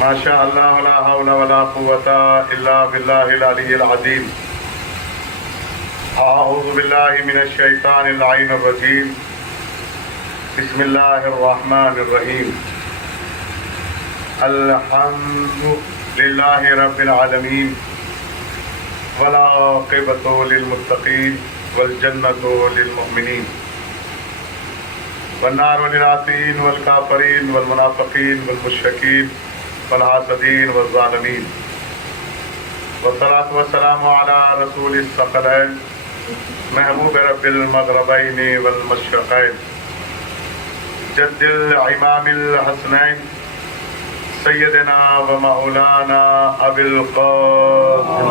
ما شاء اللہ ولا حول ولا قوة الا باللہ العلی العظیم. اعوذ باللہ من الشیطان اللعین الرجیم. بسم اللہ الرحمن الرحیم. الحمد للہ رب العالمین والعاقبۃ للمتقین والجنۃ للمؤمنین والنار للعاصین والکافرین والمنافقین والمشرکین والحاسدین والظالمین. والصلاة والسلام علی رسول الثقلین محبوب رب المغربین والمشرقین جد الامام الحسنین سیدنا و مولانا ابی القاسم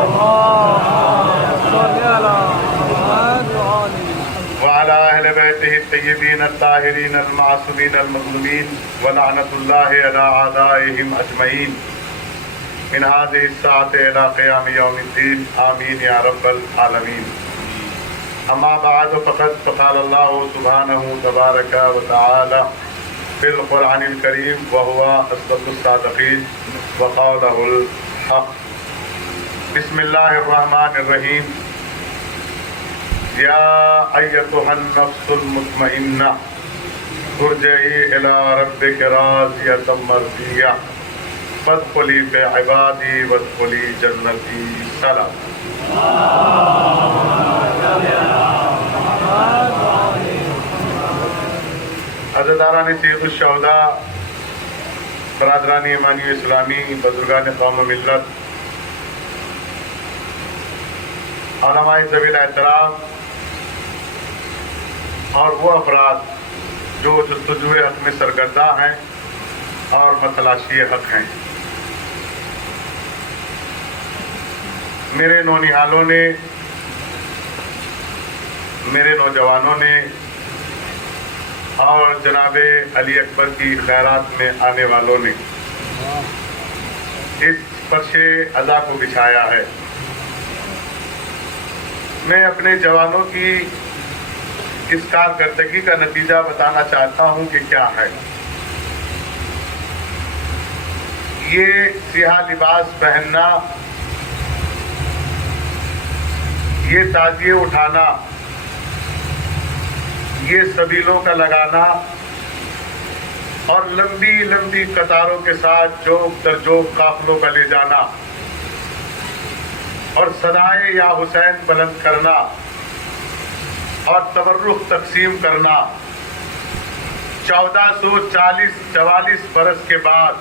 وعلى اہل بیتہ الطیبین الطاہرین المعصومین المظلومین ولعنۃ اللہ علی اعدائہم اجمعین من هذه الساعة الى قیام یوم الدین. آمین یا رب العالمین. اما بعد فقد قال اللہ سبحانہ تبارک و تعالی فی القرآن الکریم وهو اصدق الصادقین وقولہ الحق. بسم اللہ الرحمن الرحیم. یا ایتها النفس المطمئنہ ارجعی الی ربک راضیۃ مرضیہ فادخلی فی عبادی وادخلی جنتی. سلام. عزیزان سید الشہداء، برادران ایمانی اسلامی، بزرگان قوم و ملت، علماء ذوی الاحترام اور وہ افراد جو جستجو حق میں سرگرداں ہیں اور متلاشی حق ہیں. میرے نونہالوں نے، میرے نوجوانوں نے اور جناب علی اکبر کی خیرات میں آنے والوں نے اس فرش عزا کو بچھایا ہے. میں اپنے جوانوں کی اس کارکردگی کا نتیجہ بتانا چاہتا ہوں کہ کیا ہے. یہ سیاہ لباس پہننا، یہ تعزیے اٹھانا، یہ سبیلوں کا لگانا اور لمبی لمبی قطاروں کے ساتھ جوک در جوک قافلوں کا لے جانا اور صدائے یا حسین بلند کرنا اور تبرک تقسیم کرنا، 1444 برس کے بعد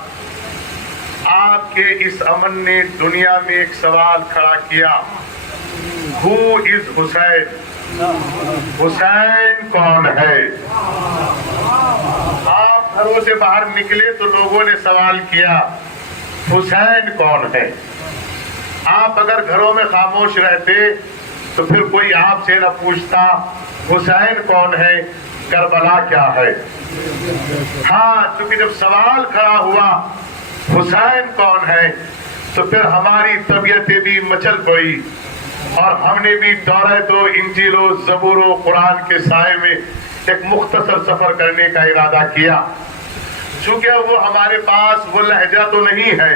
آپ کے اس امن نے دنیا میں ایک سوال کھڑا کیا: ہو از حسین؟ حسین کون ہے؟ آپ گھروں سے باہر نکلے تو لوگوں نے سوال کیا حسین کون ہے؟ آپ اگر گھروں میں خاموش رہتے تو پھر کوئی آپ سے نہ پوچھتا حسین کون ہے، کربلا کیا ہے. ہاں، چونکہ جب سوال کھڑا ہوا حسین کون ہے تو پھر ہماری طبیعتیں بھی مچل پڑی اور ہم نے بھی دورہ تو انجیل و زبور و قرآن کے سائے میں ایک مختصر سفر کرنے کا ارادہ کیا. چونکہ وہ ہمارے پاس وہ لہجہ تو نہیں ہے،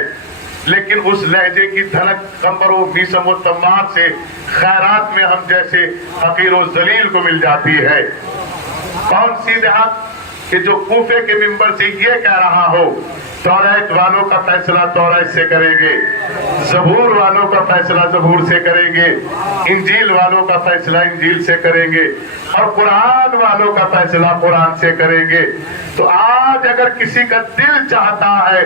لیکن اس لہجے کی دھڑک قمبر و میسم و تمات سے خیرات میں ہم جیسے حقیر و ذلیل کو مل جاتی ہے. کون سی دیہات کہ جو کوفے کے منبر سے یہ کہہ رہا ہو توریت والوں کا فیصلہ توریت سے کریں گے، زبور والوں کا فیصلہ زبور سے کریں گے، انجیل والوں کا فیصلہ انجیل سے کریں گے اور قرآن والوں کا فیصلہ قرآن سے کریں گے. تو آج اگر کسی کا دل چاہتا ہے،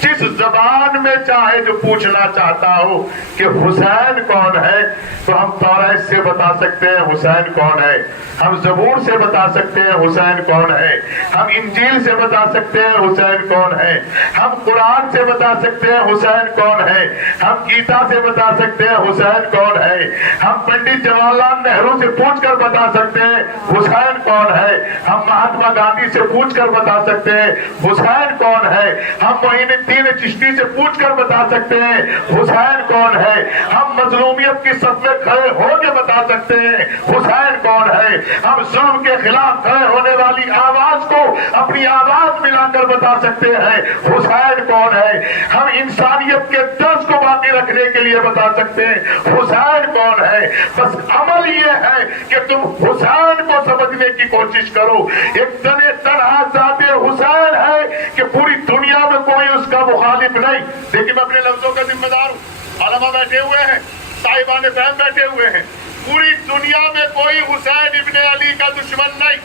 جس زبان میں چاہے جو پوچھنا چاہتا ہو کہ حسین کون ہے، تو ہم توریت سے بتا سکتے ہیں حسین کون ہے، ہم زبور سے بتا سکتے ہیں حسین کون ہے، ہم انجیل سے بتا سکتے ہیں حسین کون ہے، ہم قرآن سے بتا سکتے ہیں حسین کون ہے، ہم گیتا سے بتا سکتے ہیں حسین کون ہے، ہم پنڈت جواہر لال نہرو سے پوچھ کر بتا سکتے ہیں حسین کون ہے، ہم مہاتما گاندھی سے پوچھ کر بتا سکتے ہیں حسین کون ہے، ہم معین الدین چشتی سے پوچھ کر بتا سکتے ہیں حسین کون ہے. ہم مظلومیت کی صف میں کھڑے ہو کے بتا سکتے ہیں حسین کون ہے. ہم ظلم کے خلاف کھڑے ہونے والی آواز کو اپنی آواز ملا کر بتا سکتے ہیں حسین کون ہے. ہم انسانیت کے درس کو باقی رکھنے کے لیے بتا سکتے ہیں حسین کون ہے. بس عمل یہ ہے کہ تم حسین کو سمجھنے کی کوشش کرو. ایک تنہا ذات حسین ہے کہ پوری دنیا میں کوئی اس کا مخالف نہیں. لیکن میں اپنے لفظوں کا ذمہ دار ہوں. علماء بیٹھے ہوئے ہیں, صاحبان فہم بیٹھے ہوئے ہیں. پوری دنیا میں کوئی حسین ابن علی کا دشمن نہیں.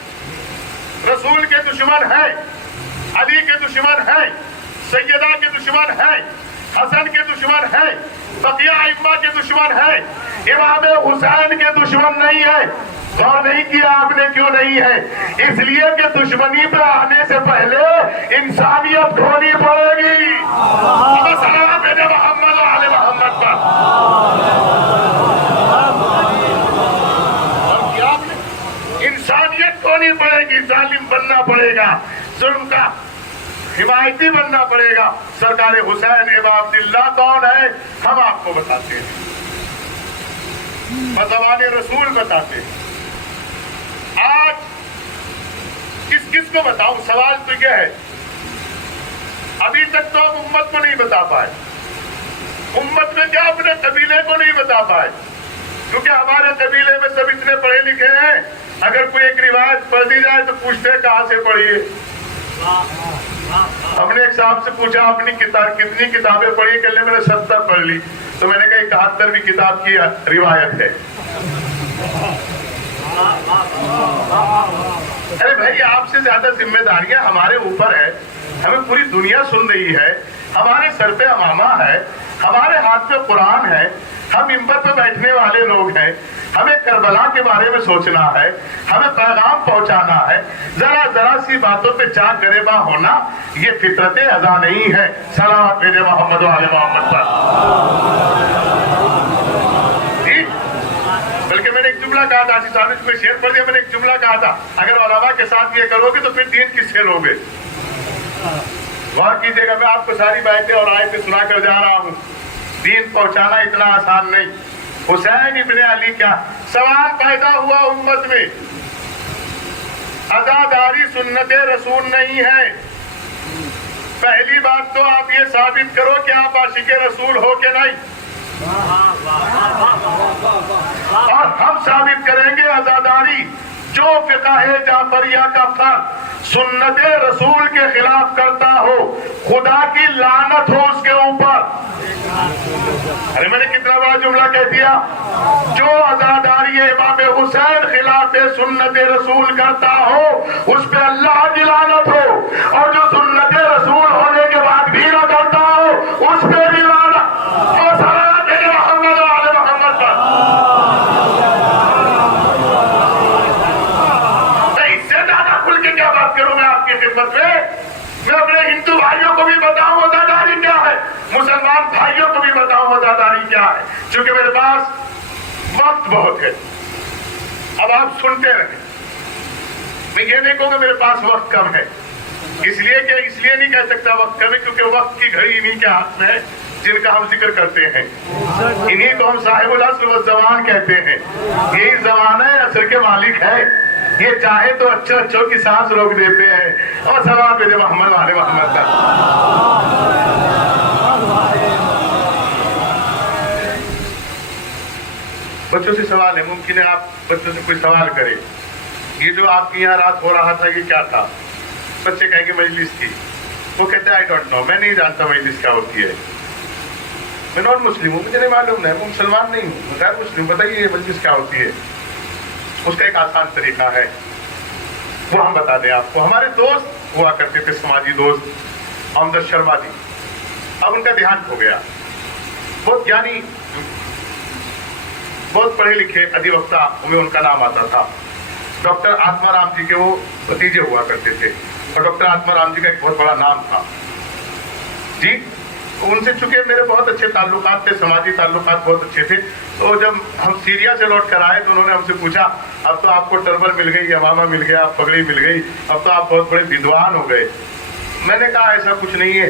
رسول کے دشمن ہیں, علی کے دشمن ہیں, سیدہ کے دشمن ہیں, حسن کے دشمن ہیں, بقیہ ائمہ کے دشمن ہیں. امام حسین کے دشمن نہیں ہے. غور نہیں کیا آپ نے کیوں نہیں ہے؟ اس لیے کہ دشمنی پہ آنے سے پہلے انسانیت کھونی پڑے گی. سلام محمد و آل محمد پر. انسانیت کھونی پڑے گی. ظالم بننا پڑے گا, ظلم کا حمایتی بننا پڑے گا. سرکار حسین ابن عبداللہ کون ہے ہم آپ کو بتاتے ہیں, بزبان رسول بتاتے ہیں. آج کس کس کو بتاؤں؟ سوال تو یہ ہے, ابھی تک تو ہم امت کو نہیں بتا پائے. امت میں کیا اپنے قبیلے کو نہیں بتا پائے, کیونکہ ہمارے قبیلے میں سب اتنے پڑھے لکھے ہیں. اگر کوئی ایک روایت پڑھ دی جائے تو پوچھتے ہیں کہاں سے پڑھی ہے. ہم نے ایک صاحب سے پوچھا اپنی کتنی کتابیں پڑھی؟ کہ میں نے 70 پڑھ لی. تو میں نے کہا 71ویں کتاب کی روایت ہے. ارے بھائی, آپ سے زیادہ ذمہ داریاں ہمارے اوپر ہے. ہمیں پوری دنیا سن رہی ہے, ہمارے سر پہ امامہ ہے, ہمارے ہاتھ پہ قرآن ہے, ہم منبر پہ بیٹھنے والے لوگ ہیں. ہمیں کربلا کے بارے میں سوچنا ہے, ہمیں پیغام پہنچانا ہے. ذرا ذرا سی باتوں پہ چاک گریباں ہونا یہ فطرت ازا نہیں ہے. صلوات بھیجے محمد و آل محمد پر. بلکہ میں نے ایک جملہ کہا تھا, آصف صاحب نے کوئی شعر پڑھ دیا, میں نے ایک جملہ کہا تھا, اگر علماء کے ساتھ یہ کرو گے تو پھر دین کس سے لوگے؟ غور کیجیے گا, میں آپ کو ساری باتیں اور آیتیں سنا کر جا رہا ہوں. دین پہنچانا اتنا آسان نہیں. حسین ابن علی کیا سوال پیدا ہوا امت میں, عزاداری سنت رسول نہیں ہے. پہلی بات تو آپ یہ ثابت کرو کہ آپ عاشق رسول ہو کہ نہیں, اور ہم ثابت کریں گے عزاداری جو فقہ جعفریہ کا فرد سنت رسول کے خلاف کرتا ہو خدا کی لعنت ہو اس کے اوپر. ارے میں نے کتنا بڑا جملہ کہہ دیا. جو عزاداری امام حسین خلاف سنت رسول کرتا ہو اس پہ اللہ کی لعنت ہو, اور جو سنت رسول ہونے کے بعد بھی نہ کرتا ہو اس پہ بھی لعنت. اور صلوات ہے محمد و آل محمد پر. اس سے زیادہ کھل کے کیا بات کروں میں آپ کی خدمت میں. میں اپنے ہندو بھائیوں کو بھی بتاؤں عزاداری کیا ہے, مسلمان بھائیوں کو بھی بتاؤں عزاداری کیا ہے. چونکہ میرے پاس وقت بہت ہے, اب آپ سنتے رہیں. میں یہ نہیں کہوں گا میرے پاس وقت کم ہے, اس لیے نہیں کہہ سکتا وقت کم ہے کیونکہ وقت کی گھڑی انہی کے ہاتھ میں ہے جن کا ہم ذکر کرتے ہیں. انہی کو ہم صاحب العصر والزمان کہتے ہیں. یہی زمانہ عصر کے مالک ہے. یہ چاہے تو اچھوں کی سانس روک دیتے ہیں. اور سلام بھیجے محمد والے محمد کا. بچوں سے سوال ہے, ممکن ہے آپ بچوں سے کوئی سوال کریں. یہ جو آپ کے یہاں رات ہو رہا تھا یہ کیا تھا؟ بچے کہیں گے مجلس تھی. وہ کہتے ہیں آئی ڈونٹ نو, میں نہیں جانتا مجلس کیا ہوتی ہے. میں نان مسلم ہوں, مجھے نہیں معلوم ہے, میں مسلمان نہیں ہوں, غیر مسلم. بتائیے یہ مجلس کیا ہوتی ہے؟ اس کا ایک آسان طریقہ ہے, وہ ہم بتا دیں آپ کو. ہمارے دوست ہوا کرتے تھے, سماجی دوست امجد شرما جی. اب ان کا دیہانت ہو گیا. بہت یعنی بہت پڑھے لکھے ادیوکتا میں ان کا نام آتا تھا. ڈاکٹر آتما رام جی کے وہ بھتیجے ہوا کرتے تھے, اور ڈاکٹر آتما رام جی کا ایک بہت بڑا نام تھا. جی ان سے چونکہ میرے بہت اچھے تعلقات تھے, سماجی تعلقات بہت اچھے تھے. تو جب ہم سیریا سے لوٹ کر آئے تو انہوں نے ہم سے پوچھا اب تو آپ کو ٹربل مل گئی, امامہ مل گیا, پگڑی مل گئی, اب تو آپ بہت بڑے ودوان ہو گئے. میں نے کہا ایسا کچھ نہیں ہے.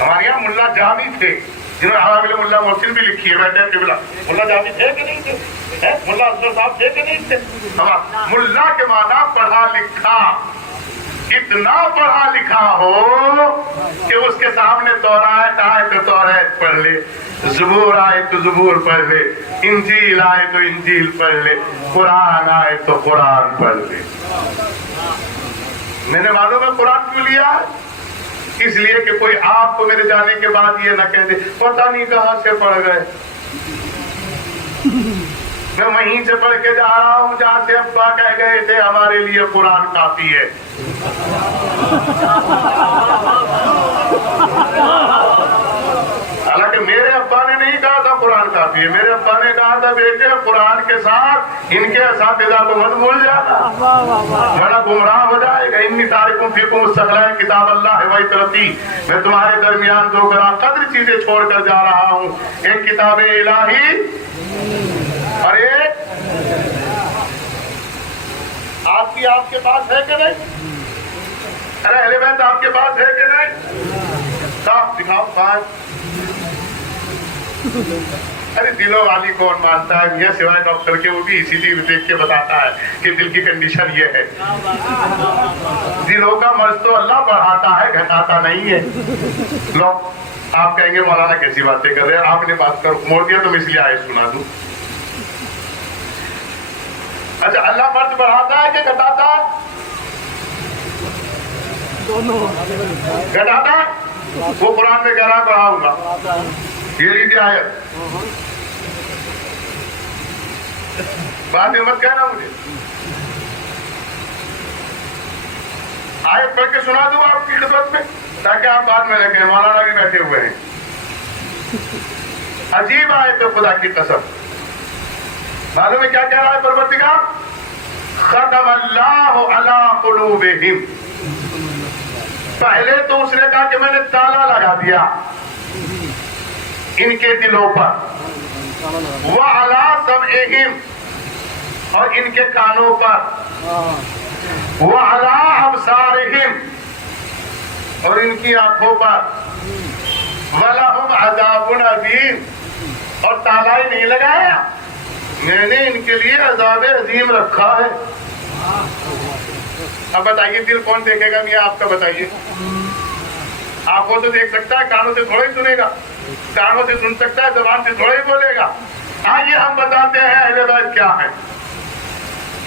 ہمارے یہاں ملا جامی تھے جنہوں نے حوامل ملا محسن بھی لکھی ہے، بیٹھے قبلہ ملا جامی تھے کہ نہیں تھے؟ ملا اصغر صاحب تھے کہ نہیں تھے؟ ملا کے معنی پڑھا لکھا، اتنا پڑھا لکھا ہو کہ اس کے سامنے توراۃ آئے تو توراۃ پڑھ لے، زبور آئے تو زبور پڑھ لے، انجیل آئے تو انجیل پڑھ لے، قرآن آئے تو قرآن پڑھ لے۔ میں نے معلوم ہے قرآن کیوں لیا ہے؟ اس لیے کہ کوئی آپ کو میرے جانے کے بعد یہ نہ کہہ دے پتہ نہیں کہاں سے پڑھ گئے، میں وہیں سے پڑھ کے جا رہا ہوں جہاں سے ابا کہہ گئے تھے ہمارے لیے قرآن کافی ہے۔ حالانکہ میرے ابا نے نہیں کہا تھا قرآن کافی ہے، میرے ابا نے کہا تھا بیٹے قرآن کے ساتھ ان کے اساتذہ کو مت بھول جانا ورنہ گمراہ ہو جائے گا۔ انی تارکم فیکم الثقلین کتاب اللہ و عترتی، میں تمہارے درمیان دو گراں قدر چیزیں چھوڑ کر جا رہا ہوں، ایک کتاب الہی اور ایک آپ کے پاس ہے کہ نہیں؟ ارے اہل بیت آپ کے پاس ہے کہ نہیں؟ صاف دکھاؤ صاحب۔ ارے دلوں والی کون مانتا ہے میاں سوائے ڈاکٹر کے، وہ بھی اسی لیے دیکھ کے بتاتا ہے کہ دل کی کنڈیشن یہ ہے۔ دلوں کا مرض تو اللہ بڑھاتا ہے، گھٹاتا نہیں ہے۔ لو آپ کہیں گے مولانا کیسی باتیں کر رہے ہیں، آپ نے بات کر موڑ دیا تو میں اس لیے آئے سنا دوں۔ اچھا اللہ مرض بڑھاتا ہے کہ گھٹاتا ہے؟ گھٹاتا ہے؟ وہ قرآن میں کہہ رہا بڑھاؤں گا، یہ لیجیے آیت، بعد میں مت کہنا مجھے، آیت پڑھ کے سنا دوں آپ کی خدمت میں تاکہ آپ بعد میں لگیں۔ مولانا بھی بیٹھے ہوئے ہیں۔ عجیب آیت ہے خدا کی قسم۔ معلوم ہے کیا کہہ رہا ہے پروردگار؟ ختم اللہ علی قلوبہم، پہلے تو اس نے کہا کہ میں نے تالا لگا دیا ان کے دلوں پر، وَعَلَىٰ سَمْعِهِمْ، اور ان کے کانوں پر، وَعَلَىٰ أَبْصَارِهِمْ، اور ان کی آنکھوں پر، وَلَهُمْ عَذَابٌ عَظِيمٌ، اور تالا ہی نہیں لگایا، میں نے ان کے لیے عذاب عظیم رکھا ہے۔ اب بتائیے دل کون دیکھے گا؟ میاں آپ کا بتائیے۔ آنکھوں سے دیکھ سکتا ہے، کانوں سے تھوڑا ہی سنے گا، کانوں سے سن سکتا ہے، زبان سے تھوڑا ہی بولے گا۔ آئیے ہم بتاتے ہیں اہل بیت کیا ہے۔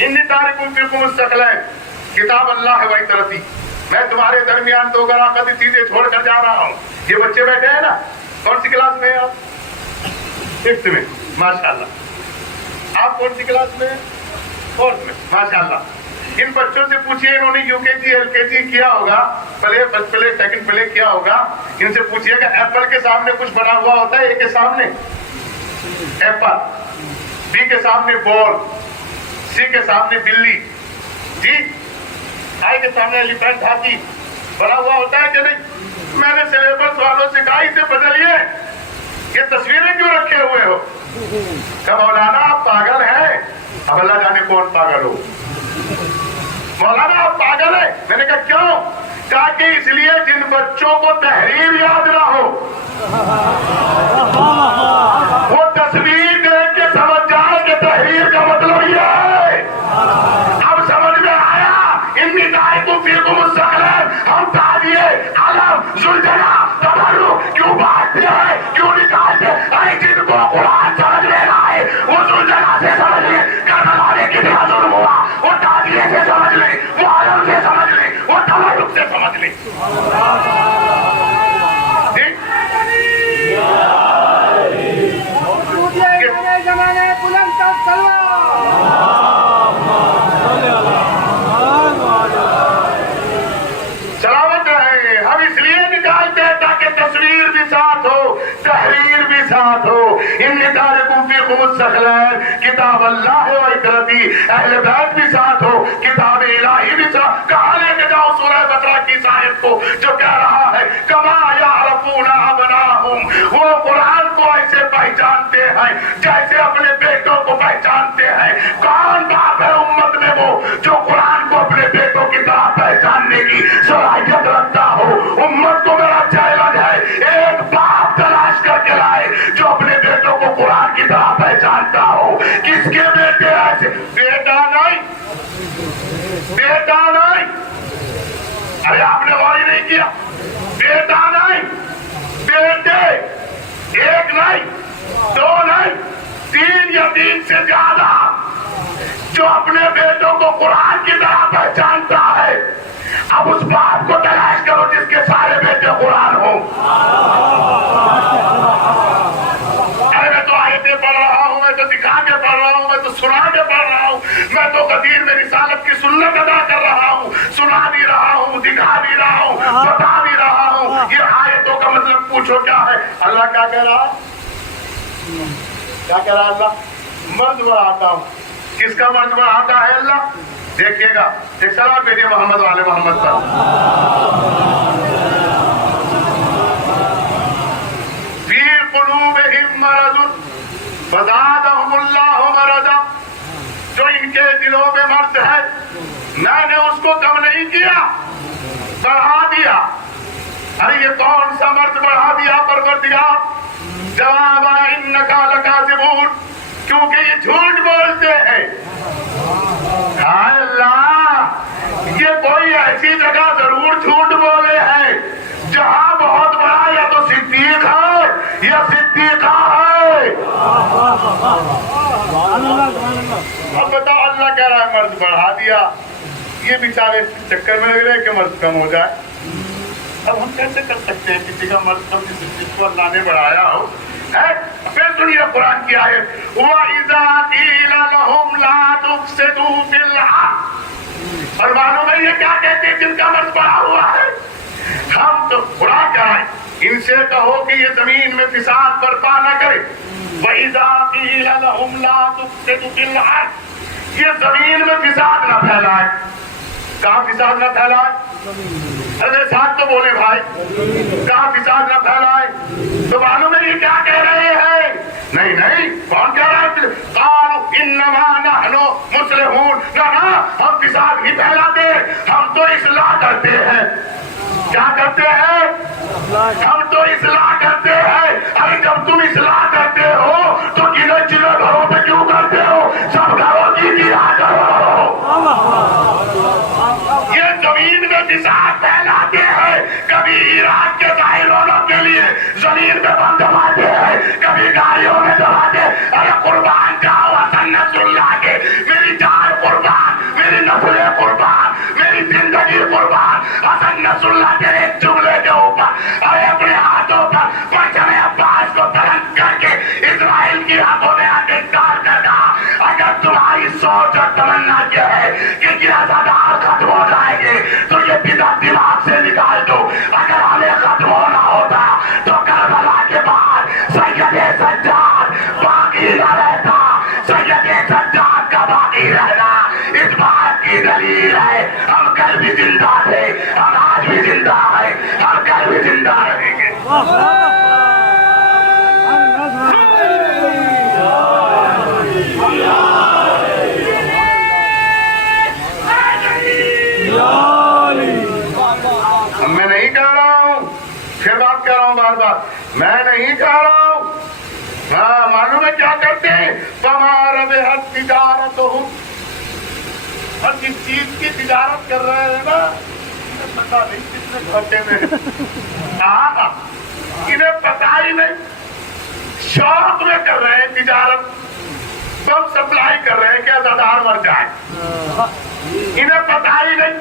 انی تارکم فیکم الثقلین کتاب اللہ و عترتی، میں تمہارے درمیان دو گراں قدر چیزیں چھوڑ کر جا رہا ہوں۔ یہ بچے بیٹھے ہیں نا، کون سی کلاس میں ہیں آپ؟ 6th میں، ماشاءاللہ۔ آپ کون سی کلاس میں ہیں؟ 4th میں، ماشاءاللہ۔ ان بچوں سے پوچھئے، انہوں نے یو کے جی ایل کے جی کیا ہوگا، فرسٹ پلے سیکنڈ پلے کیا ہوگا، ان سے پوچھئے کہ ایپل کے سامنے کچھ بنا ہوا ہوتا ہے، اے کے سامنے ایپل، بی کے سامنے بال، سی کے سامنے بلی، جی آئی کے سامنے ایلیفینٹ، ہاتھی بنا ہوا ہوتا ہے کہ نہیں؟ میں نے سلیبس والوں سے کہا اسے بدلیے، یہ تصویریں کیوں رکھے ہوئے ہو؟ کہ مولانا آپ پاگل ہیں۔ اب اللہ جانے کون پاگل ہو۔ مولانا آپ پاگل ہیں۔ میں نے کہا کیوں؟ کہا کہ اس لیے جن بچوں کو تحریر یاد نہ ہو وہ تصویر دیکھ کے سمجھ جائے کہ تحریر کا مطلب یہ ہے۔ اب سمجھ میں آیا انی تارکم فیکم الثقلین، ہم تعالیے علم ذوالجلال تبرک کیوں بانٹتے ہیں، کیوں نکالتے ہیں؟ اے جن کو قرآن سمجھ میں آئے وہ ذوالجلال سے سمجھ لیں، کربلا والے کتنا ظلم ہوا وہ تعالیے سے سمجھ لیں، وہ علم سے سمجھ لیں، وہ تبرک سے سمجھ لیں۔ سلامت رہے، ہم اس لیے نکالتے ہیں تاکہ تصویر بھی ساتھ ہو، تحریر بھی ساتھ ہو۔ انی تارکم فیکم الثقلین کتاب اللہ و عترتی، اہل بیت بھی ساتھ ہو، کتاب الہی بھی ساتھ۔ کہاں لے کے جاؤ سورہ بقرہ کی اس آیت کو جو کہہ رہا ہے کما یعرفون ابناءہم، وہ قرآن کو ایسے پہچانتے ہیں جیسے اپنے بیٹوں کو پہچانتے ہیں۔ کون باپ ہے امت میں وہ جو قرآن کو اپنے بیٹوں کی طرح پہچاننے کی صلاحیت رکھتا ہو؟ امت کو میرا چیلنج ہے، کس کے بیٹے ایسے؟ بیٹا نہیں، بیٹا نہیں، ارے آپ نے غور نہیں کیا، بیٹا نہیں، بیٹے، ایک نہیں، دو نہیں، تین یا تین سے زیادہ، جو اپنے بیٹوں کو قرآن کی طرح پہچانتا ہے، اب اس باپ کو تلاش کرو جس کے سارے بیٹے قرآن ہوں۔ ارے میں تو آیتیں پڑھ رہا ہوں، میں تو دکھا کے پڑھ رہا ہوں، میں تو سنا کے پڑھ رہا ہوں، میں تو قدیر میں رسالت کی سنت ادا کر رہا ہوں، سنا بھی رہا ہوں، دکھا بھی رہا ہوں، بتا بھی رہا ہوں، یہ آیتوں کا مطلب پوچھو کیا ہے؟ اللہ کیا کہہ رہا ہے؟ کیا کہہ رہا ہے اللہ؟ مرد بڑھاتا ہوں۔ کس کا مرد بڑھاتا ہے اللہ؟ دیکھیے گا، ایک سلام بھیجیے محمد والے محمد پر۔ فی قلوبہم مرض فزادہم اللہ مرضا، جو ان کے دلوں میں مرض ہے میں نے اس کو کم نہیں کیا، بڑھا دیا۔ ارے یہ کون سا مرض بڑھا دیا پروردگار؟ جواب انکا لکاذبون، کیونکہ یہ جھوٹ بولتے ہیں۔ اللہ، یہ کوئی ایسی جگہ ضرور جھوٹ بولے ہیں جہاں بہت بڑا یا تو صدیق ہے یا صدیقہ ہے۔ اب بتاؤ، اللہ کہہ رہا ہے مرض بڑھا دیا، یہ بیچارے چکر میں لگ رہے کہ مرض کم ہو جائے۔ اب ہم کیسے کر سکتے ہیں کسی کا مرض کم جس کو اللہ نے بڑھایا ہو؟ پھر سنیے قرآن کی آیت، وَإِذَا قِيلَ لَهُمْ لَا تُفْسِدُوا فِي الْأَرْضِ، اور معلوم ہے یہ کیا کہتے ہیں جن کا مرض بڑھا ہوا ہے؟ ہم تو قرآن کہہ رہے ہیں ان سے کہو کہ یہ زمین میں فساد برپا نہ کرے۔ وَإِذَا قِيلَ لَهُمْ لَا تُفْسِدُوا فِي الْأَرْضِ، یہ زمین میں فساد نہ پھیلائے۔ کہاں فساد نہ پھیلائے؟ ارے ساتھ تو بولے بھائی، کہاں فساد نہ پھیلائے؟ تو معلوم ہے یہ کیا کہہ رہے ہیں؟ نہیں نہیں، کون کہہ رہا ہے؟ قالوا انما نحن مصلحون، نہ ہم فساد نہیں پھیلاتے، ہم تو اصلاح کرتے ہیں۔ کیا کرتے ہیں؟ ہم تو اصلاح کرتے ہیں۔ ارے جب تم اصلاح کرتے ہو تو گنے چنے گھروں پہ کیوں کرتے ہو؟ سب گھروں کی اصلاح کرو۔ یہ زمین میں فساد پھیلاتے ہیں، کبھی عراق کے ساحلوں کے لیے زمین میں بم دباتے ہیں، کبھی گاڑیوں میں دباتے۔ ارے قربان جاؤ حسن نصر اللہ کے، میری جان قربان، میری نسل قربان، میری زندگی قربان حسن نصر اللہ کے ایک جملے کے اوپر۔ ارے اپنے ہاتھوں پر پرچم عباس کو بلند کر کے اسرائیل کی ہاتھوں میں انکار کر رہا۔ اگر تمہاری سوچ اور تمنا یہ ہے کہ یہ ازادار ختم ہو جائے گے تو یہ بدعت دماغ سے نکال دو۔ اگر ہمیں ختم ہونا ہوتا تو کربلا کے بعد سید سجاد باقی نہ رہتا۔ سید سجاد کا باقی رہنا اس بات کی دلیل ہے ہم کل بھی زندہ تھے، ہم آج بھی زندہ ہیں، ہم کل بھی زندہ رہیں گے۔ میں نہیں کہہ رہا ہوں، پھر بات کر رہا ہوں بار بار، میں نہیں کہہ رہا ہوں۔ ہاں معلوم ہے کیا کرتے ہیں؟ فَمَا رَبِحَتْ تِجَارَتُهُمْ، ہر جس چیز کی تجارت کر رہے ہیں نا، انہیں پتا نہیں کتنے گھاٹے میں، انہیں پتا ہی نہیں، شوق میں کر رہے ہیں تجارت، سب سپلائی کر رہے ہیں کہ ازادار مر جائے، انہیں پتا ہی نہیں۔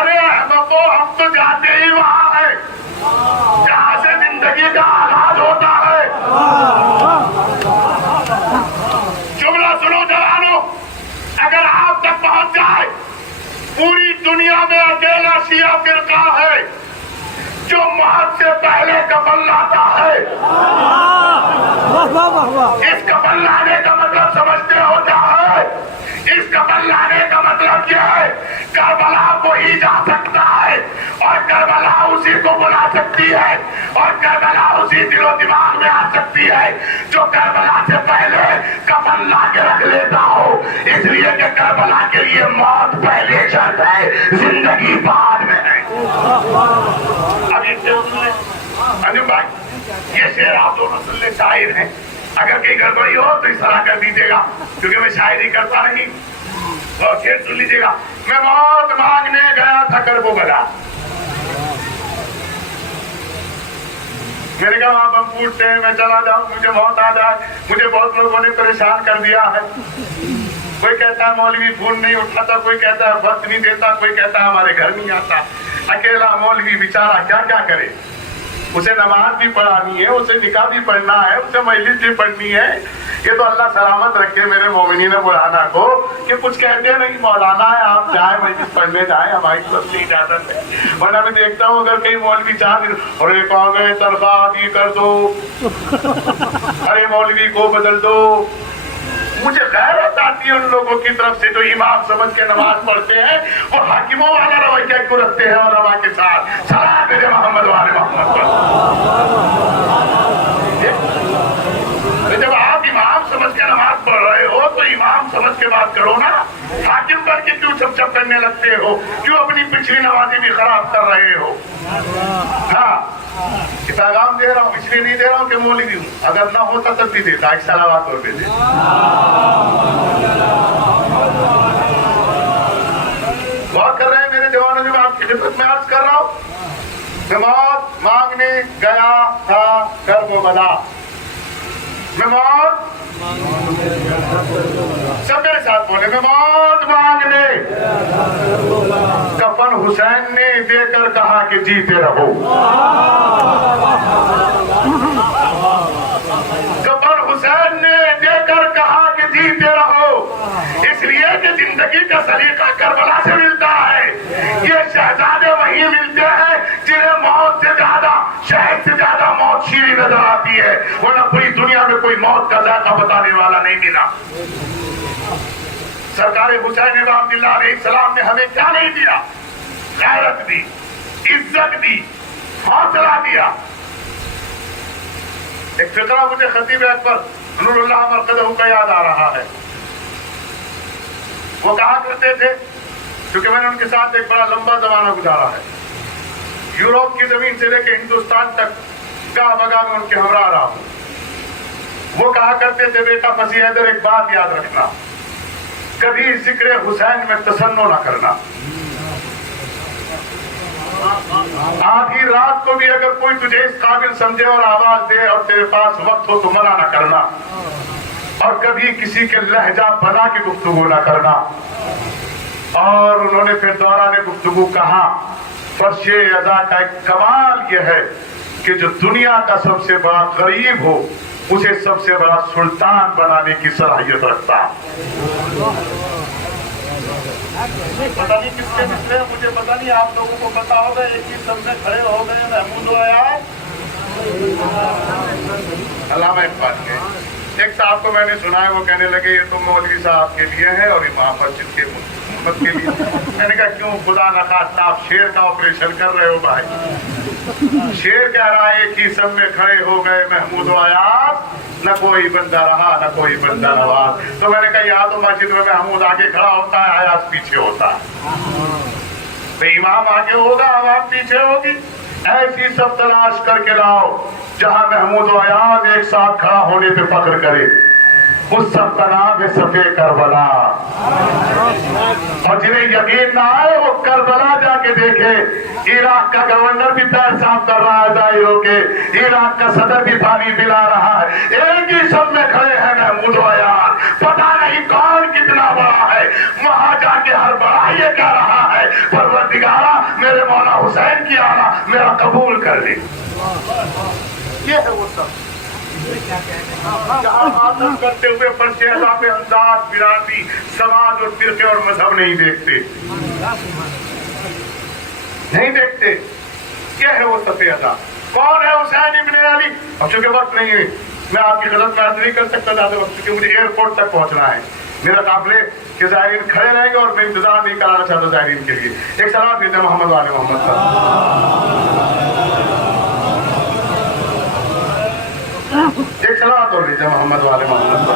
ارے احمقو، ہم تو جاتے ہی وہاں ہیں جہاں سے زندگی کا آغاز ہوتا ہے۔ جملہ سنو جوانو، اگر آپ تک پہنچ جائے پوری دنیا میں اکیلا شیعہ فرقہ ہے جو موت سے پہلے کفن لاتا ہے۔ اس کفن لانے کا مطلب سمجھتے ہو کیا ہے؟ اس کفن لانے کا مطلب کیا ہے؟ کربلا وہی جا سکتا ہے اور کربلا اسی کو بلا سکتی ہے اور کربلا اسی دل و دماغ میں آ سکتی ہے جو کربلا سے پہلے کفن لا کے رکھ لیتا ہو، اس لیے کہ کربلا کے لیے موت پہلے شرط ہے، زندگی بعد میں ہے۔ اب یہ انجم بھائی، یہ شعر آپ دونوں سن لے، شاعر ہیں، اگر کہیں گڑبڑی ہو تو اصلاح کر دیجیے گا، کیونکہ میں شاعری کرتا نہیں۔ اور شعر سن لیجیے گا، میں موت مانگنے گیا تھا کرب و بلا۔ میں نے کہا آپ ہم پوچھتے ہیں میں چلا جاؤں، مجھے موت آ جائے، مجھے بہت لوگوں نے پریشان کر دیا ہے۔ کوئی کہتا ہے مولوی فون نہیں اٹھاتا، کوئی کہتا ہے وقت نہیں دیتا، کوئی کہتا ہے ہمارے گھر نہیں آتا۔ اکیلا مولوی بیچارہ کیا کیا کرے، اسے نماز بھی پڑھانی ہے، اسے نکاح بھی پڑھنا ہے، اسے مجلس بھی پڑھنی ہے۔ یہ تو اللہ سلامت رکھے میرے مومنین مولانا کو کہ کچھ کہتے نہیں، مولانا ہے آپ جائیں مجلس پڑھنے جائیں، ہماری طرف سے اجازت ہے۔ ورنہ میں دیکھتا ہوں اگر کہیں مولوی چاہ ارے کہاں گئے تنخواہ آدھی کر دو، ارے مولوی کو بدل دو۔ مجھے غیرت آتی ہے ان لوگوں کی طرف سے جو امام سمجھ کے نماز پڑھتے ہیں اور حاکموں والا رویہ کیوں رکھتے ہیں علماء کے ساتھ۔ صلاۃ میرے محمد والے محمد پر۔ جب آپ امام سمجھ کے نماز پڑھ رہے ہو تو امام سمجھ کے بات کرو نا، حاکم بن کے کیوں چپ چپ کرنے لگتے ہو، کیوں اپنی پچھلی نمازیں بھی خراب کر رہے ہو۔ ہاں یہ پیغام دے رہا ہوں، اس لیے نہیں دے رہا ہوں کہ مولوی ہوں، اگر نہ ہوتا تب بھی دیتا، ایک صلوات اور دے دیتا۔ غور کر رہے ہیں میرے جوانوں، جب آپ کی خدمت میں عرض کر رہا ہوں، میں موت مانگنے گیا تھا کرب و بلا۔ میں موت، سب میرے ساتھ بولے، میں موت مانگنے، کفن حسین نے دے کر کہا کہ جیتے رہو۔ کفن حسین نے دے کر کہا کہ جیتے رہو، اس لیے کہ زندگی کا سلیقہ کربلا سے ملتا ہے۔ یہ شہزادے وہی ملتے ہیں جنہیں موت سے زیادہ، شہد سے زیادہ موت شیریں نظر آتی ہے، ورنہ پوری دنیا میں کوئی موت کا ذائقہ بتانے والا نہیں ملا۔ سرکار حسین ابن عبداللہ علیہ السلام نے ہمیں کیا نہیں دیا؟ غیرت دی، عزت دی، حوصلہ دیا۔ ایک فقرہ مجھے خطیب اکبر نور اللہ مرقدہ کا یاد آ رہا ہے۔ وہ کہا کرتے تھے، کیونکہ میں نے ان کے ساتھ ایک بڑا لمبا زمانہ گزارا ہے، یوروپ کی زمین سے لے کے ہندوستان تک گاہ بگاہ میں ان کے ہمراہ رہا ہوں۔ وہ کہا کرتے تھے، بیٹا مسیح حیدر ایک بات یاد رکھنا، کبھی ذکر حسین میں تسنع نہ کرنا۔ آدھی رات کو بھی اگر کوئی تجھے اس قابل سمجھے اور آواز دے اور تیرے پاس وقت ہو تو منع نہ کرنا، اور کبھی کسی کے لہجہ بنا کے گفتگو نہ کرنا۔ اور انہوں نے پھر دوران گفتگو کہا، فرش ادا کا ایک کمال یہ ہے کہ جو دنیا کا سب سے بڑا غریب ہو اسے سب سے بڑا سلطان بنانے کی صلاحیت رکھتا ہے۔ پتہ نہیں کس کے مسئلے ہیں، مجھے پتہ نہیں، آپ لوگوں کو پتہ ہوگا، ایک ہی سب میں کھڑے ہو گئے محمود و عیاض۔ علامہ اقبال کے ایک صاحب کو میں نے سنا ہے، وہ کہنے لگے یہ تو مولوی صاحب کے لیے ہے اور امام مسجد کے امت کے لیے۔ میں نے کہا کیوں خدا نخواستہ آپ شیر کا آپریشن کر رہے ہو بھائی؟ شیر کہہ رہا ہے ایک ہی سب میں کھڑے ہو گئے محمود و عیاض، نہ کوئی بندہ رہا نہ کوئی بندہ نواز۔ تو میں نے کہا یا تو مسجد میں محمود آگے کھڑا ہوتا ہے، عیاض پیچھے ہوتا ہے۔ تو امام آگے ہوگا، عوام پیچھے ہوگی۔ ایسی سب تلاش کر کے لاؤ جہاں محمود و عیاض ایک ساتھ کھڑا ہونے پہ فخر کرے۔ اس سب کا نام ہے صفِ کربلا۔ اور جنہیں یقین نہ آئے وہ کربلا جا کے دیکھے۔ عراق کا گورنر بھی پیر صاف کر رہا ہے ظاہر ہو کے، عراق کا صدر بھی پانی پلا رہا ہے، ایک ہی سب میں کھڑے ہیں محمود و عیاض۔ پتہ نہیں کون کتنا بڑا ہے، وہاں جا کے ہر بڑا یہ کہہ رہا ہے پروردگارا میرے مولا حسین کی آنا میرا قبول کر لی۔ یہ ہے وہ سب جہاں عادت کرتے ہوئے فرش ادا پہ انداز، برادری، سماج اور فرقے اور مذہب نہیں دیکھتے، نہیں دیکھتے۔ کیا ہے وہ صف ادا؟ کون ہے حسین ابن علی؟ اب چونکہ وقت نہیں ہے میں آپ کی خدمت میں عرض نہیں کر سکتا زیادہ وقت، کیونکہ مجھے ایئرپورٹ تک پہنچنا ہے۔ میرا قافلے کے زائرین کھڑے رہیں گے اور میں انتظار نہیں کرانا چاہتا زائرین کے لیے۔ ایک صلوات بھیجتے ہیں محمد والے محمد پر، ایک صلوات اور بھیجتے ہیں محمد والے محمد پر۔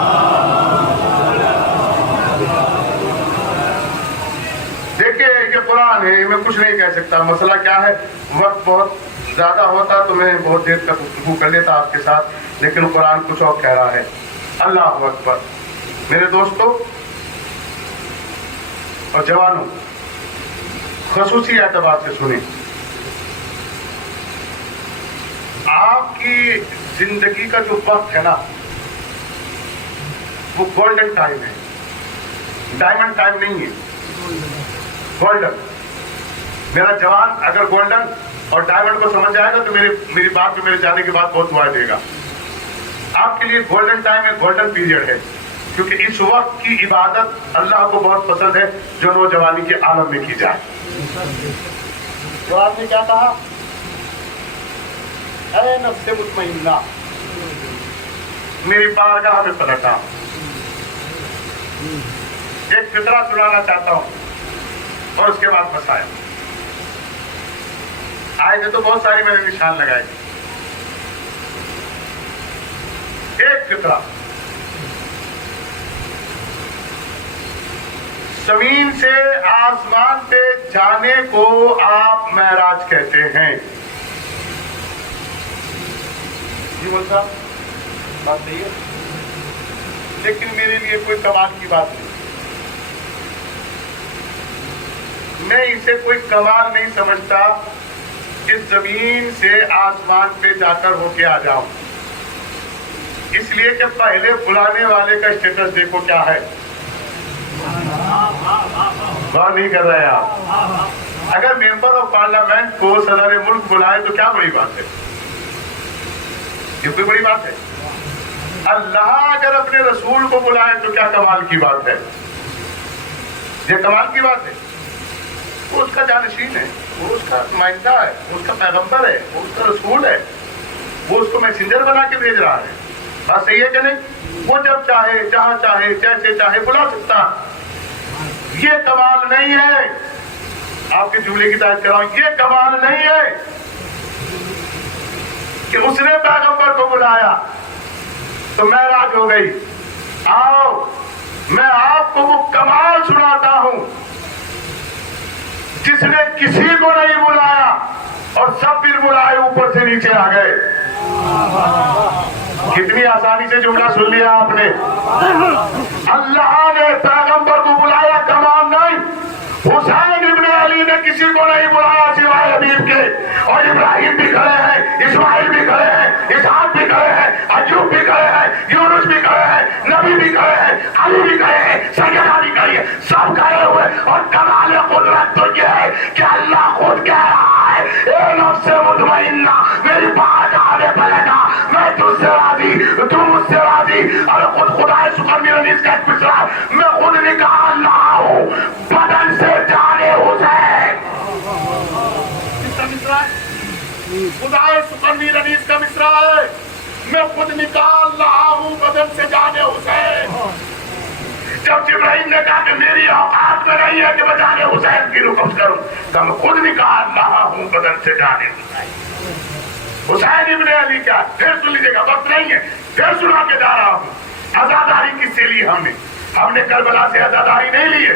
دیکھیں یہ قرآن ہے، میں کچھ نہیں کہہ سکتا۔ مسئلہ کیا ہے، وقت بہت زیادہ ہوتا تو میں بہت دیر تک گفتگو کر لیتا آپ کے ساتھ، لیکن قرآن کچھ اور کہہ رہا ہے. اللہ اکبر. میرے دوستوں اور جوانوں، خصوصی اعتبار سے سنیں، آپ کی زندگی کا جو وقت ہے نا وہ گولڈن ٹائم ہے، ڈائمنڈ ٹائم نہیں ہے، گولڈن. میرا جوان اگر گولڈن اور ڈائمنڈ کو سمجھ جائے گا تو میری بات پہ میرے جانے کے بعد بہت دعائیں دے گا. آپ کے لیے گولڈن ٹائم ہے، گولڈن پیریڈ ہے، کیونکہ اس وقت کی عبادت اللہ کو بہت پسند ہے جو نوجوانی کے عالم میں کی جائے. جو آپ نے کیا کہا؟ اے نفس مطمئنہ، میری بارگاہ میں پلٹا. ایک فطرہ سنانا چاہتا ہوں اور اس کے بعد بس آئے تھے تو بہت ساری میں نے نشان لگائے. ایک فطرہ، زمین سے آسمان پہ جانے کو آپ معراج کہتے ہیں. جی بول صاحب بات صحیح ہے، لیکن میرے لیے کوئی کمال کی بات نہیں. میں اسے کوئی کمال نہیں سمجھتا کہ زمین سے آسمان پہ جا کر ہو کے آ جاؤں، اس لیے کہ پہلے بلانے والے کا اسٹیٹس دیکھو کیا ہے. غور نہیں کر رہے آپ. اگر ممبر آف پارلیمنٹ کو صدر ملک بلائے تو کیا بڑی بات ہے؟ یہ کوئی بڑی بات ہے؟ اللہ اگر اپنے رسول کو بلائے تو کیا کمال کی بات ہے؟ یہ کمال کی بات ہے. وہ اس کا جانشین ہے، وہ اس کا نمائندہ ہے، وہ اس کا پیغمبر ہے، وہ اس کا رسول ہے، وہ اس کو میسنجر بنا کے بھیج رہا ہے. بات صحیح ہے کہ نہیں؟ وہ جب چاہے، جہاں چاہے، جیسے چاہے بلا سکتا. یہ کمال نہیں ہے. آپ کے جملے کی تعریف کر رہا ہوں، یہ کمال نہیں ہے کہ اس نے پیغمبر کو بلایا تو معراج ہو گئی. آؤ میں آپ کو وہ کمال سناتا ہوں جس نے کسی کو نہیں بلایا اور سب پھر بلائے اوپر سے نیچے آ گئے. کتنی آسانی سے جملہ سن لیا آپ نے. اللہ نے پیغمبر کو بلایا، کمال نہیں. حسین ابن علی نے کسی کو نہیں بلایا سوائے حبیب کے، اور ابراہیم بھی کھڑے ہیں، اسماعیل بھی کھڑے ہیں، اسحاق بھی کھڑے ہیں، ایوب بھی کھڑے ہیں، یونس بھی کھڑے ہیں، نبی بھی کھڑے ہیں، علی بھی کھڑے ہیں، سیدہ بھی کھڑی ہے، سب کھڑے ہوئے. اور کمال قدرت تو یہ ہے کہ اللہ خود کہہ رہا ہے اے نفس مطمئنہ میری بارگاہ میں پلٹا، میں تجھ سے راضی، تو مجھ سے راضی. اور خود خدا سکر میرا نیز کا ایک مصرع میں خود نکال رہا ہوں بدن سے جانے حسین. کس کا مصرع ہے؟ خدا سکندی رنیز کا مصرع ہے. میں خود نکال رہا ہوں بدن سے جانے حسین. جب جبرائیل نے کہا کہ میری اوقات میں نہیں ہے کہ میں جانے حسین کی رخصت کروں، تو میں خود نکال رہا ہوں بدن سے جانے حسین. حسین ابن علی کا پھر سن لیجیے گا، وقت نہیں ہے، پھر سنا کے جا رہا ہوں. عزاداری کس سے لی ہم نے کربلا سے عزاداری نہیں لی ہے،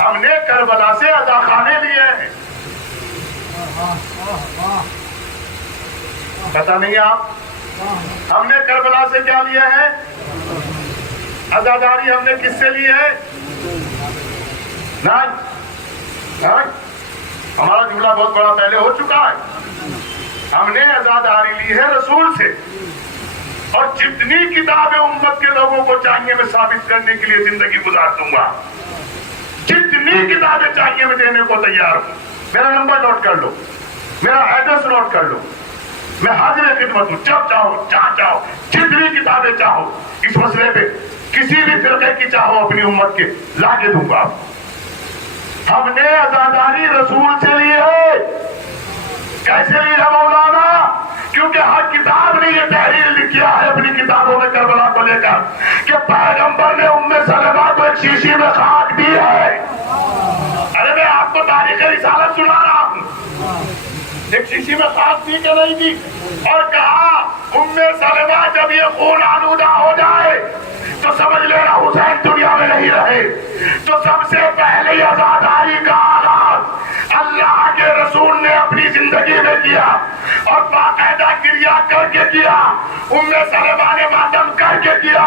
ہم نے کربلا سے عزاخانے لیے ہیں. پتا نہیں آپ، ہم نے کربلا سے کیا لیا ہے؟ عزاداری ہم نے کس سے لی ہے؟ نہیں، ہمارا جملہ بہت بڑا پہلے ہو چکا ہے. ہم نے عزاداری لی ہے رسول سے، اور جتنی کتابیں امت کے لوگوں کو چاہیے میں ثابت کرنے کے لیے زندگی گزار دوں گا. جتنی کتابیں چاہیے میں دینے کو تیار ہوں. میرا نمبر نوٹ کر لو، میرا ایڈریس نوٹ کر لو. میں حاضر خدمت ہوں، جب چاہو جہاں چاہو جتنی کتابیں چاہو اس مسئلے پہ کسی بھی فرقے کی چاہو اپنی امت کے لا کے دوں گا. ہم نے عزاداری رسول سے لی ہے. کیسے لی ہے مولانا؟ کیونکہ ہر کتاب نے یہ تحریر لکھا ہے اپنی کتابوں میں کربلا کو لے کر کہ پیغمبر نے ام سلمہ کو ایک شیشی میں خاک دی ہے. ارے میں آپ کو تاریخ رسالت سنا رہا ہوں. ایک شیشی میں خاک دی کہ نہیں دی؟ اور کہا ام سلمہ جب یہ خون آلودہ ہو جائے تو سمجھ لینا حسین دنیا میں نہیں رہے. تو سب سے پہلے عزاداری کا آغاز اللہ کے رسول نے اپنی زندگی زندگی میں کیا اور باقاعدہ گریا کر کے کیا، ام سلمہ نے ماتم کر کے کیا.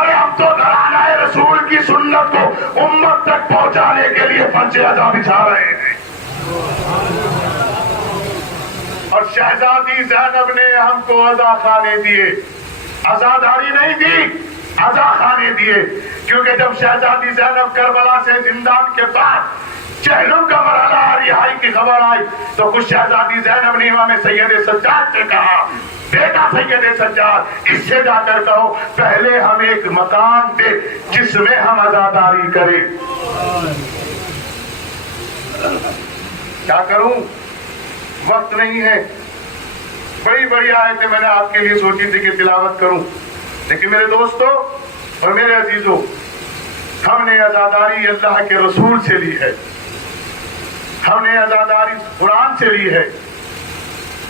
ارے ہم تو گھرانہ رسول کی سنت کو امت تک پہنچانے کے لیے پنچے عزا بچھا رہے ہیں. اور شہزادی زینب نے ہم کو عزا خانے دیے، عزاداری نہیں دی، عزا خانے دیے. کیونکہ جب شہزادی زینب کربلا سے زندان کے بعد چہلم کا مرحلہ رہائی کی خبر آئی تو کچھ شہزادی زینب نے امام سید سجاد سے کہا، بیٹا سید سجاد اس سے جا کر کہو پہلے ہم ایک مکان دے جس میں ہم عزاداری کریں. کیا کروں، وقت نہیں ہے. بڑی بڑی آیتیں میں نے آپ کے لیے سوچی تھی کہ تلاوت کروں، لیکن میرے دوستو اور میرے عزیزو، ہم نے عزاداری اللہ کے رسول سے لی ہے، ہم نے عزاداری قرآن سے لی ہے،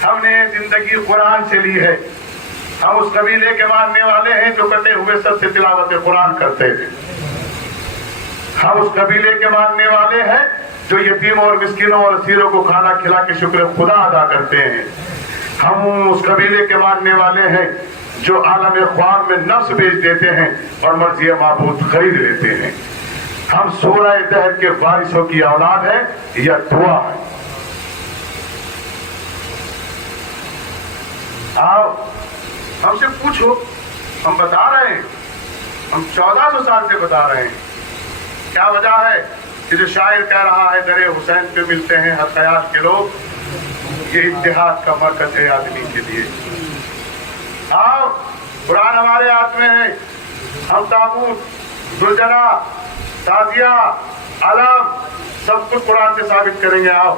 ہم نے زندگی قرآن سے لی ہے. ہم اس قبیلے کے ماننے والے ہیں جو کٹے ہوئے سر سے تلاوت قرآن کرتے ہیں. ہم اس قبیلے کے ماننے والے ہیں جو یتیموں اور مسکینوں اور اسیروں کو کھانا کھلا کے شکر خدا ادا کرتے ہیں. ہم اس قبیلے کے ماننے والے ہیں جو عالم خواب میں نفس بیچ دیتے ہیں اور مرضی معبود خرید لیتے ہیں. ہم سورہ دہر کے وارثوں کی اولاد ہیں یا دعا ہے. آؤ ہم سے پوچھو، ہم بتا رہے ہیں، ہم 1400 سال سے بتا رہے ہیں. کیا وجہ ہے کہ جو شاعر کہہ رہا ہے در حسین پہ ملتے ہیں ہر خیال کے لوگ، یہ اتحاد کا مرکز ہے آدمی کے لیے. آؤ قرآن ہمارے ہاتھ میں ہے، ہم تابوت، زلجنا، تازیہ، علم سب کچھ قرآن سے ثابت کریں گے. آؤ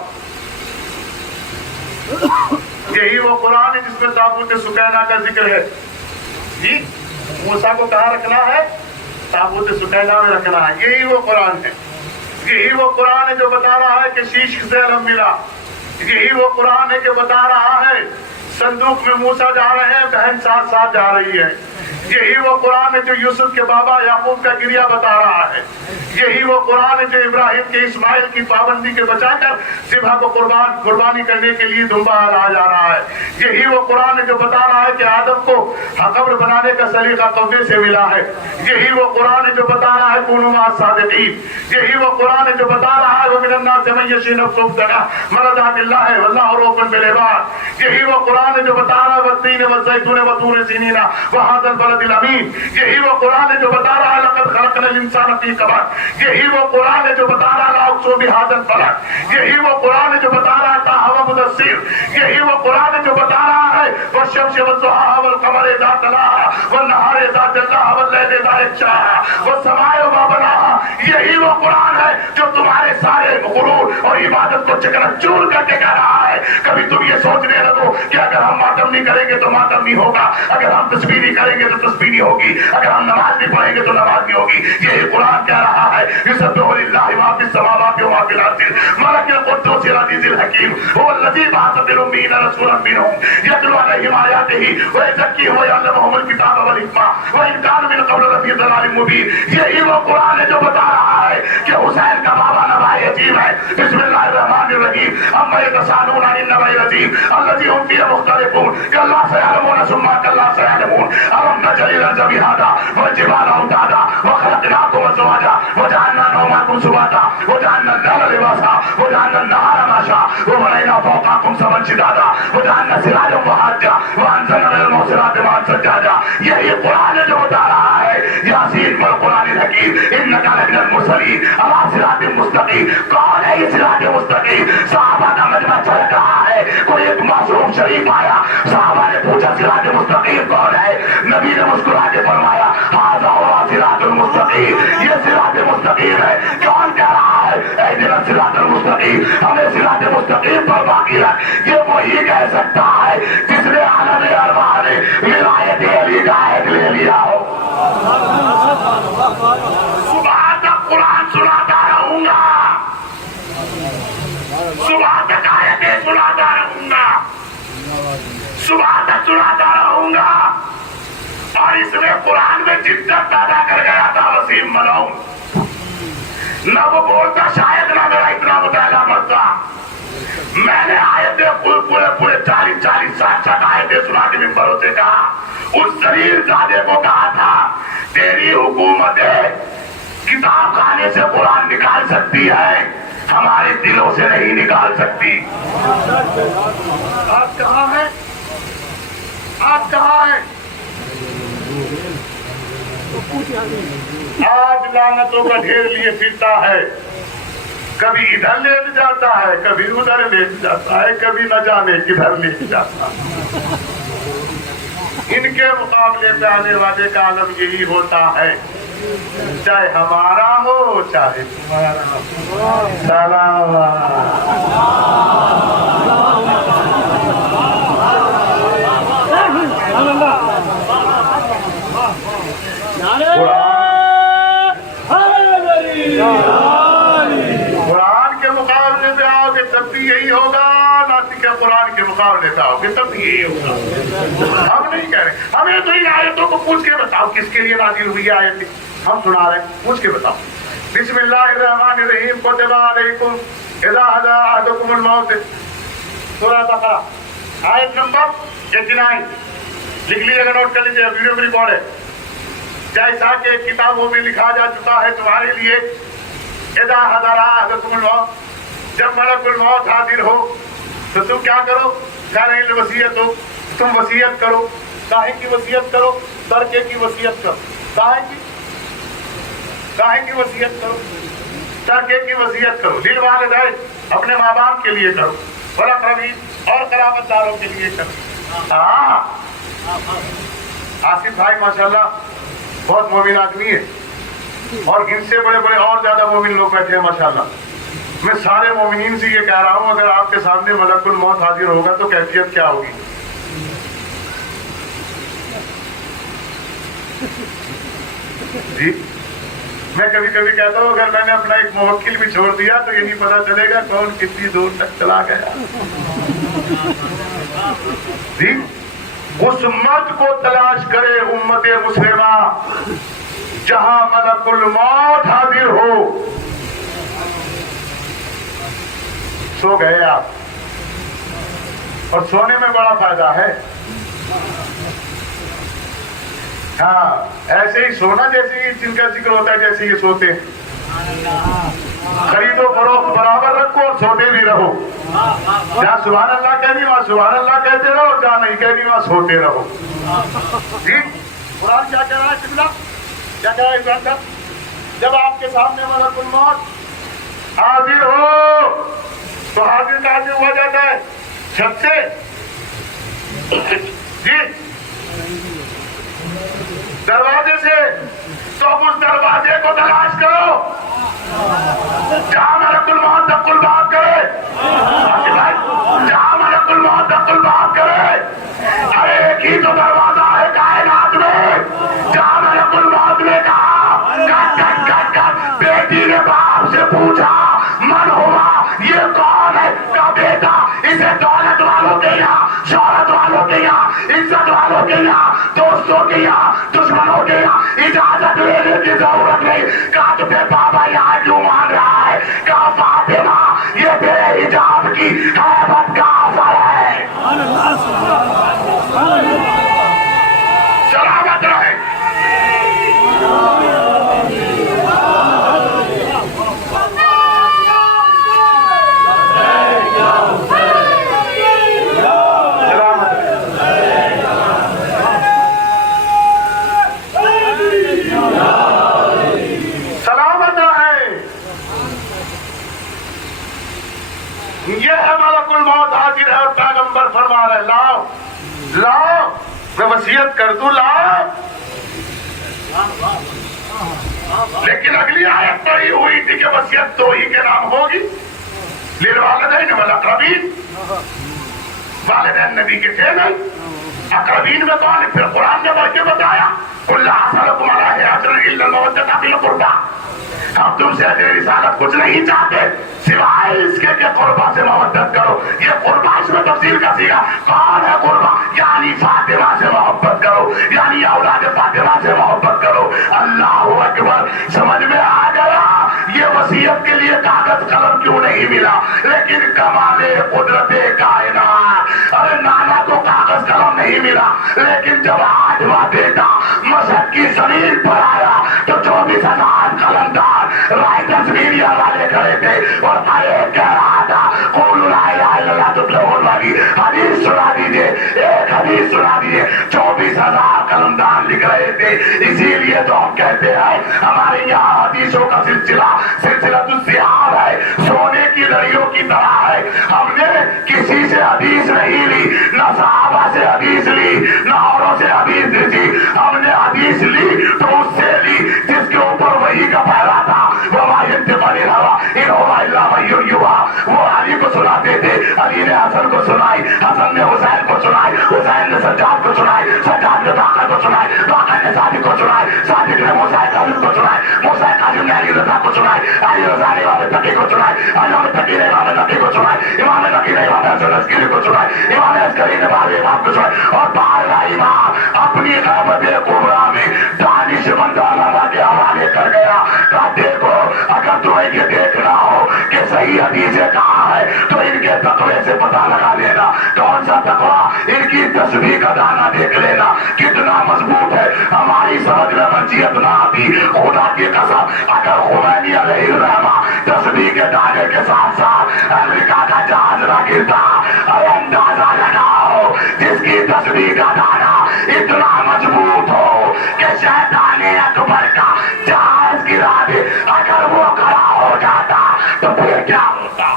یہی وہ قرآن ہے جس میں تابوت سکینہ کا ذکر ہے. جی موسیٰ کو کہاں رکھنا ہے؟ تابوت سکینہ میں رکھنا ہے. یہی وہ قرآن ہے، یہی وہ قرآن ہے جو بتا رہا ہے کہ شیش سے علم ملا. یہی وہ قرآن ہے کہ بتا رہا ہے صندوق میں موسیٰ جا رہے ہیں، بہن ساتھ ساتھ جا رہی ہے. یہی وہ قرآن ہے جو یوسف کے بابا یعقوب کا گریہ بتا رہا ہے. یہی وہ قرآن ہے جو ابراہیم کے اسماعیل کی پابندی کے بچا کر ذبح کو قربانی کرنے کے لیے دمبا لایا جا رہا ہے. یہی وہ قرآن ہے جو بتا رہا ہے کہ آدم کو قبر بنانے کا سلیقہ قوے سے ملا ہے. یہی وہ قرآن ہے جو بتا رہا ہے کونوا مع الصادقین. یہی وہ قرآن ہے جو بتا رہا ہے ومن الناس من یشری نفسہ ابتغاء مرضات اللہ واللہ رؤوف بالعباد. یہی وہ قرآن ہے جو بتا رہا ہے والتین والزیتون وطور سینین وہذا البلد الامین. یہی وہ قرآن ہے جو بتا رہا ہے لقد خلقنا الانسان فی کبد. یہی وہ قرآن ہے جو بتا رہا ہے لا اقسم بہذا البلد. یہی وہ قرآن ہے جو بتا رہا ہے طٰہٰ مدثر. یہی وہ قرآن ہے جو بتا رہا ہے والشمس والضحیٰ والقمر اذا تلاها والنہار اذا جلاها واللیل اذا یغشاها والسماء وما بناها. یہی وہ قرآن ہے جو تمہارے سارے غرور اور عبادت کو چکنا چور کر کے کہہ رہا ہے. کبھی تم یہ سوچنے لگو کہ اگر ہم ماتم نہیں کریں گے تو ماتم نہیں ہوگا، اگر ہم تسبیح نہیں کریں گے تو تسبیح نہیں ہوگی، اگر ہم نماز نہیں پڑھیں گے تو نماز نہیں ہوگی. یہی قرآن کہہ رہا ہے یسبح للہ ما فی السماوات وما فی الارض الملک القدوس العزیز الحکیم هو الذی بعث فی الأمیین رسولا منهم یتلو علیہم آیاتہ ویزکیہم ویعلمہم الکتاب والحکمہ وإن کانوا من قبل لفی ضلال مبین. یہی وہ قرآن ہے جو بتا رہا ہے کہ حسین کا بابا نوائے یتیم ہے. بسم اللہ الرحمن الرحیم اما یتساءلون عن النبأ العظیم الذی هم فیہ مختلفون کلا سیعلمون ثم کلا سیعلمون الم نجعل الارض مہادا والجبال اوتادا وخلقناکم ازواجا وجعلنا نومکم سباتا وجعلنا الليل لباسا وجعلنا النهار معاشا وبنينا فوقكم سبعا شدادا وجعلنا سراجا وهاجا وانزلنا من المعصرات ماء ثجاجا. یہی قرآن ہے جو بتا رہا ہے یاسین والقرآن الحکیم انک لمن المرسلین علی صراط مستقیم. کون ہے یہ صراط مستقیم؟ صحابہ کا مجمع چل رہا ہے، کوئی ایک معصوم شریف آیا، صحابہ نے پوچھا صراط مستقیم کون ہے؟ نبی نے مسکرا کے فرمایا ھذا ھو صراط المستقیم. یہ صراط مستقیم ہے. کون کہہ رہا ہے اہدنا صراط المستقیم؟ ہمیں صراط مستقیم پر باقی رکھ. یہ وہی کہہ سکتا ہے جس نے عالم ارواح نے ولایت علی کا عہد لے لیا ہو. صبح تک قرآن سناتا رہوں گا، صبح تک آیتیں سناتا رہوں گا، صبح تک سناتا رہوں گا. اور اس نے قرآن میں جدت پیدا کر گیا تھا وسیم ملعون. نہ وہ بولتا شاید نہ میرا اتنا مطالعہ بڑھتا. میں نے آیتیں پورے 40 سال آیتیں سنا کے ممبروں سے کہا، اس ذلیل زادے کو کہا تھا تیری حکومت کتاب خانے سے قرآن نکال سکتی ہے، ہمارے دلوں سے نہیں نکال سکتی۔ آج کہاں ہے؟ آج کہاں ہے؟ آج لعنتوں کا ڈھیر لیے پھرتا ہے، کبھی ادھر لے جاتا ہے، کبھی ادھر لے جاتا ہے، کبھی نہ جانے کدھر لے جاتا ہے۔ ان کے مقابلے پہ آنے والے کا عالم یہی ہوتا ہے، چاہے ہمارا ہو چاہے تمہارا ہو۔ سلام قرآن کے مقابلے پہ آؤ گے تب بھی یہی ہوگا، ناسک قرآن کے مقابلے پہ آؤ گے تب بھی یہی ہوگا۔ ہم نہیں کہہ رہے، ہمیں تو ان آیتوں کو پوچھ کے بتاؤ کس کے لیے نازل ہوئی آیت، ہم سنا رہے ہیں، پوچھ کے بتاؤ۔ بسم اللہ الرحمن الرحیم، کتب علیکم اذا حضر احدکم الموت، سورہ بقرہ آیت نمبر 89، لکھ لیجیے گا، نوٹ کر لیجیے، ویڈیو میں ریکارڈ ہے۔ جیسا کہ کتابوں میں لکھا جا چکا ہے تمہارے لیے، اذا حضر احدکم الموت، جب ملک الموت حاضر ہو تو تم کیا کرو؟ خیر الوصیت ہو، تم وصیت کرو۔ کاہے کی وصیت کرو؟ ترکے کی وصیت کرو۔ کاہے کی وصیت کرو؟ ترکے کی وصیت کرو۔ للوالدین، اپنے ماں باپ کے لیے کرو، والاقربین، اور قرابت داروں کے لیے کرو۔ آصف بھائی ماشاءاللہ بہت مومن آدمی ہے، اور ان سے بڑے بڑے اور زیادہ مومن لوگ بیٹھے ہیں ماشاءاللہ۔ میں سارے مومنین سے یہ کہہ رہا ہوں، اگر آپ کے سامنے ملک الموت حاضر ہوگا تو کیفیت کیا ہوگی؟ جی میں کبھی کبھی کہتا ہوں اگر میں نے اپنا ایک موکل بھی چھوڑ دیا تو یہ نہیں پتا چلے گا کون کتنی دور تک چلا گیا۔ جی اس مرد کو تلاش کرے امت مسلمہ جہاں ملک الموت حاضر ہو۔ سو گئے آپ، اور سونے میں بڑا فائدہ ہے۔ ہاں ایسے ہی سونا جیسے ہی جن کا ذکر ہوتا ہے جیسے یہ سوتے ہیں، خرید و فروخت برابر رکھو اور سوتے بھی رہو۔ جہاں سبحان اللہ کہنی وہاں سبحان اللہ کہتے رہو، جہاں نہیں کہنی وہاں سوتے رہو۔ جی قرآن کیا کہہ رہا ہے؟ شبلا کیا کہہ رہا ہے عمران صاحب؟ جب آپ کے سامنے ملک الموت حاضر ہو تو حاضر کا حاضر ہوا جاتا ہے چھت سے، جی دروازے سے، تو اب اس دروازے کو تلاش کرو جہاں ملک الموت دق الباب کرے، جہاں ملک الموت دق الباب کرے۔ ارے ایک ہی تو دروازہ ہے کائنات میں جہاں ملک الموت نے کہا بیٹی نے باپ سے پوچھا من ہوا، یہ کون ہے؟ کا بیٹا، اسے دولت والوں کے یہاں، شہرت والوں کے یہاں، عزت والوں کے یہاں، دوستوں کے یہاں، دشمنوں کے یہاں اجازت لینے کی ضرورت نہیں۔ کہا تجھے بابا یہاں کیوں مانگ رہا ہے؟ کہا فاطمہ یہ تیرے حجاب کی ہیبت کا اثر ہے۔ سلامت رہے۔ یہ ہے ملک الموت حاضر ہے، اور پیغمبر فرما رہے لاؤ لاؤ، میں وصیت کر دوں، لاؤ۔ لیکن اگلی آیت تو ہی ہوئی تھی کہ وصیت تو ہی کے نام ہوگی، للوالدین والاقربین۔ والدین نبی کے تھے نہیں، اقربین میں کون ہے؟ پھر قرآن نے بڑھ کے بتایا قل لا اسألکم علیہ اجرا الا المودۃ فی القربى، ہم تم سے اجر رسالت کچھ نہیں چاہتے سوائے اس کے کہ قربا سے محبت کرو۔ یہ قربا اس میں تفصیل کا سیگا، کون ہے قربا؟ یعنی فاطمہ سے محبت کرو، یعنی اولاد فاطمہ سے محبت کرو۔ اللہ اکبر، سمجھ میں آ گیا؟ یہ وصیت کے لیے کاغذ قلم کیوں نہیں نہیں ملا، لیکن کمال قدرت کائنات، ارے نانا کو کاغذ قلم نہیں ملا، لیکن جب آٹھواں بیٹا مشہد کی زمین پر آیا تو 24,000 قلمدار رائٹرز میڈیا والے کھڑے تھے اور ہر ایک کہہ رہا تھا قولوا لا الہ الا اللہ تفلحون والی حدیث سنا دیجیے، ایک حدیث سنا دیجیے۔ 24,000 قلمدار لکھ رہے تھے، اسی لیے تو ہم کہتے ہیں ہمارے یہاں حدیثوں کا سلسلہ الصحاح ہے، سونے کی لڑیوں کی طرح ہے۔ ہم نے کسی سے حدیث نہیں لی، نہ صحابہ سے حدیث لی، نہ اوروں سے حدیث لی، ہم نے حدیث لی تو اس سے لی جس کے اوپر وحی کا پہلا تھا، وما ينطق عن الهوى ان هو الا وحی یوحی۔ وہ علی کو سناتے تھے، علی نے حسن کو سنائی، حسن نے حسین کو سنائی، حسین نے سجاد کو سنائی، سجاد نے باقر کو سنائی، باقر نے صادق کو سنائی، صادق نے موسیٰ کاظم کو سنائی، موسیٰ کاظم نے علی رضا کو سنائی، علی رضا نے امام تقی کو سنائی، امام تقی نے امام نقی کو سنائی، امام نقی نے امام حسن عسکری کو سنائی، امام عسکری نے بارہ امام کو سنائی، اور بارہ امام اپنی غیبت کبریٰ میں دانش مند علماء کے حوالے کر گیا۔ کہا دیکھو اگر تمہیں یہ دیکھنا ہو کہ صحیح حدیثیں کہاں ہے تو ان کے تقوی سے پتہ لگا لینا۔ کون سا تقوی؟ ان کی تسبیح کا دانہ دیکھ لینا کتنا مضبوط ہے۔ ہماری سمجھ میں منچیت نہ آتی، خدا کی قسم اگر خمینی علیہ الرحمہ تسبیح کے دانے کے ساتھ ساتھ امریکہ کا جہاز نہ گرتا، اور اندازہ لگاؤ جس کی تسبیح کا دانہ اتنا مضبوط ہو کہ شیطان اکبر کا جہاز گرا دے، اگر وہ کھڑا ہو جاتا تو پھر کیا ہوتا؟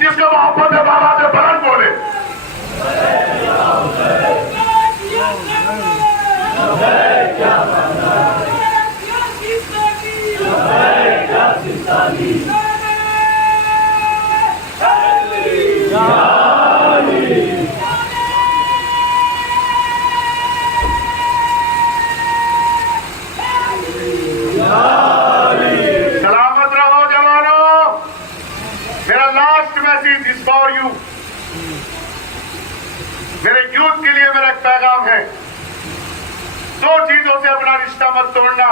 جس کا محبت ہے بابا سے بلند بولے سلامت رہو جوانوں۔ میرا last message is for you, میرے یوتھ کے لیے میرا ایک پیغام ہے، دو چیزوں سے اپنا رشتہ مت توڑنا،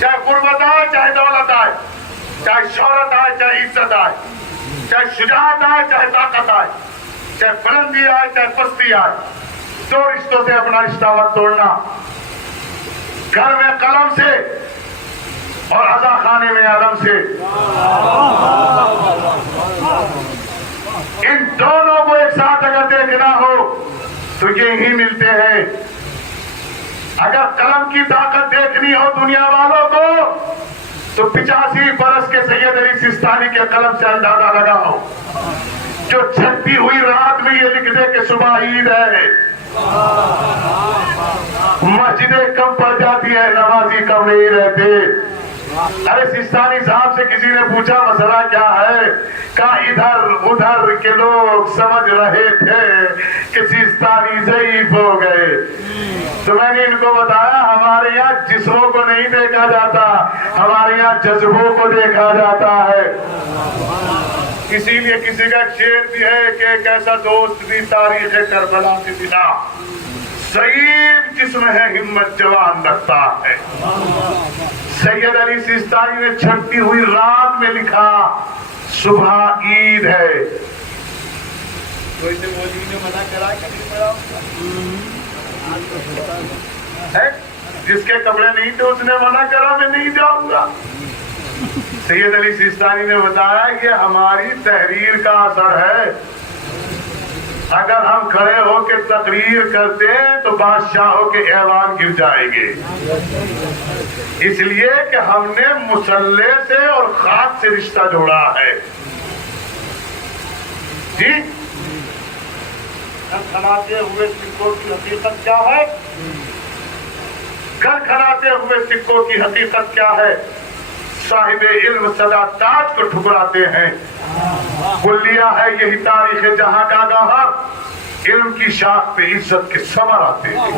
چاہے غربت آئے چاہے دولت آئے، چاہے شہرت آئے چاہے عزت آئے، چاہے شجاعت آئے چاہے طاقت آئے، چاہے بلندی آئے چاہے پستی آئے، دو رشتوں سے اپنا رشتہ مت توڑنا، گھر میں قلم سے اور عزا خانے میں علم سے۔ ان دونوں کو ایک ساتھ اگر دیکھنا ہو تو یہی ملتے ہیں۔ اگر قلم کی طاقت دیکھنی ہو دنیا والوں کو تو 85 برس کے سید علی سیستانی کے قلم سے اندازہ لگاؤ، جو چھٹی ہوئی رات میں یہ لکھ دے کہ صبح عید ہے، مسجدیں کم پڑ جاتی ہے، نمازی کم نہیں رہتے۔ ارے سیستانی صاحب سے کسی نے پوچھا مسئلہ کیا ہے؟ کہا ادھر ادھر کے لوگ سمجھ رہے تھے کہ سیستانی ضعیف ہو گئے، تو میں نے ان کو بتایا ہمارے یہاں جسموں کو نہیں دیکھا جاتا، ہمارے یہاں جذبوں کو دیکھا جاتا ہے۔ اسی لیے کسی کا ایک شعر بھی ہے کہ ایک ایسا دوست بھی تاریخ کربلا سے ملا، ضعیف جسم ہے ہمت جوان رکھتا ہے۔ سید علی سیستانی نے چھٹی ہوئی رات میں لکھا صبح عید ہے۔ کوئی سے مولوی نے منع کرا کہ نہیں پڑا؟ جس کے کپڑے نہیں تھے اس نے منع کرا میں نہیں جاؤں گا۔ سید علی سیستانی نے بتایا کہ ہماری تحریر کا اثر ہے، اگر ہم کھڑے ہو کے تقریر کرتے تو بادشاہوں کے ایوان گر جائیں گے، اس لیے کہ ہم نے مصلح سے اور خاک سے رشتہ جوڑا ہے۔ جی کھنکھناتے ہوئے سکوں کی حقیقت کیا ہے؟ کھنکھناتے ہوئے سکوں کی حقیقت کیا ہے؟ صاحب علم سدا تاج کو ٹھکراتے ہیں، کلیہ ہے یہی تاریخ جہاں کا گواہ، علم کی شاخ پہ عزت کے ثمر آتے ہیں۔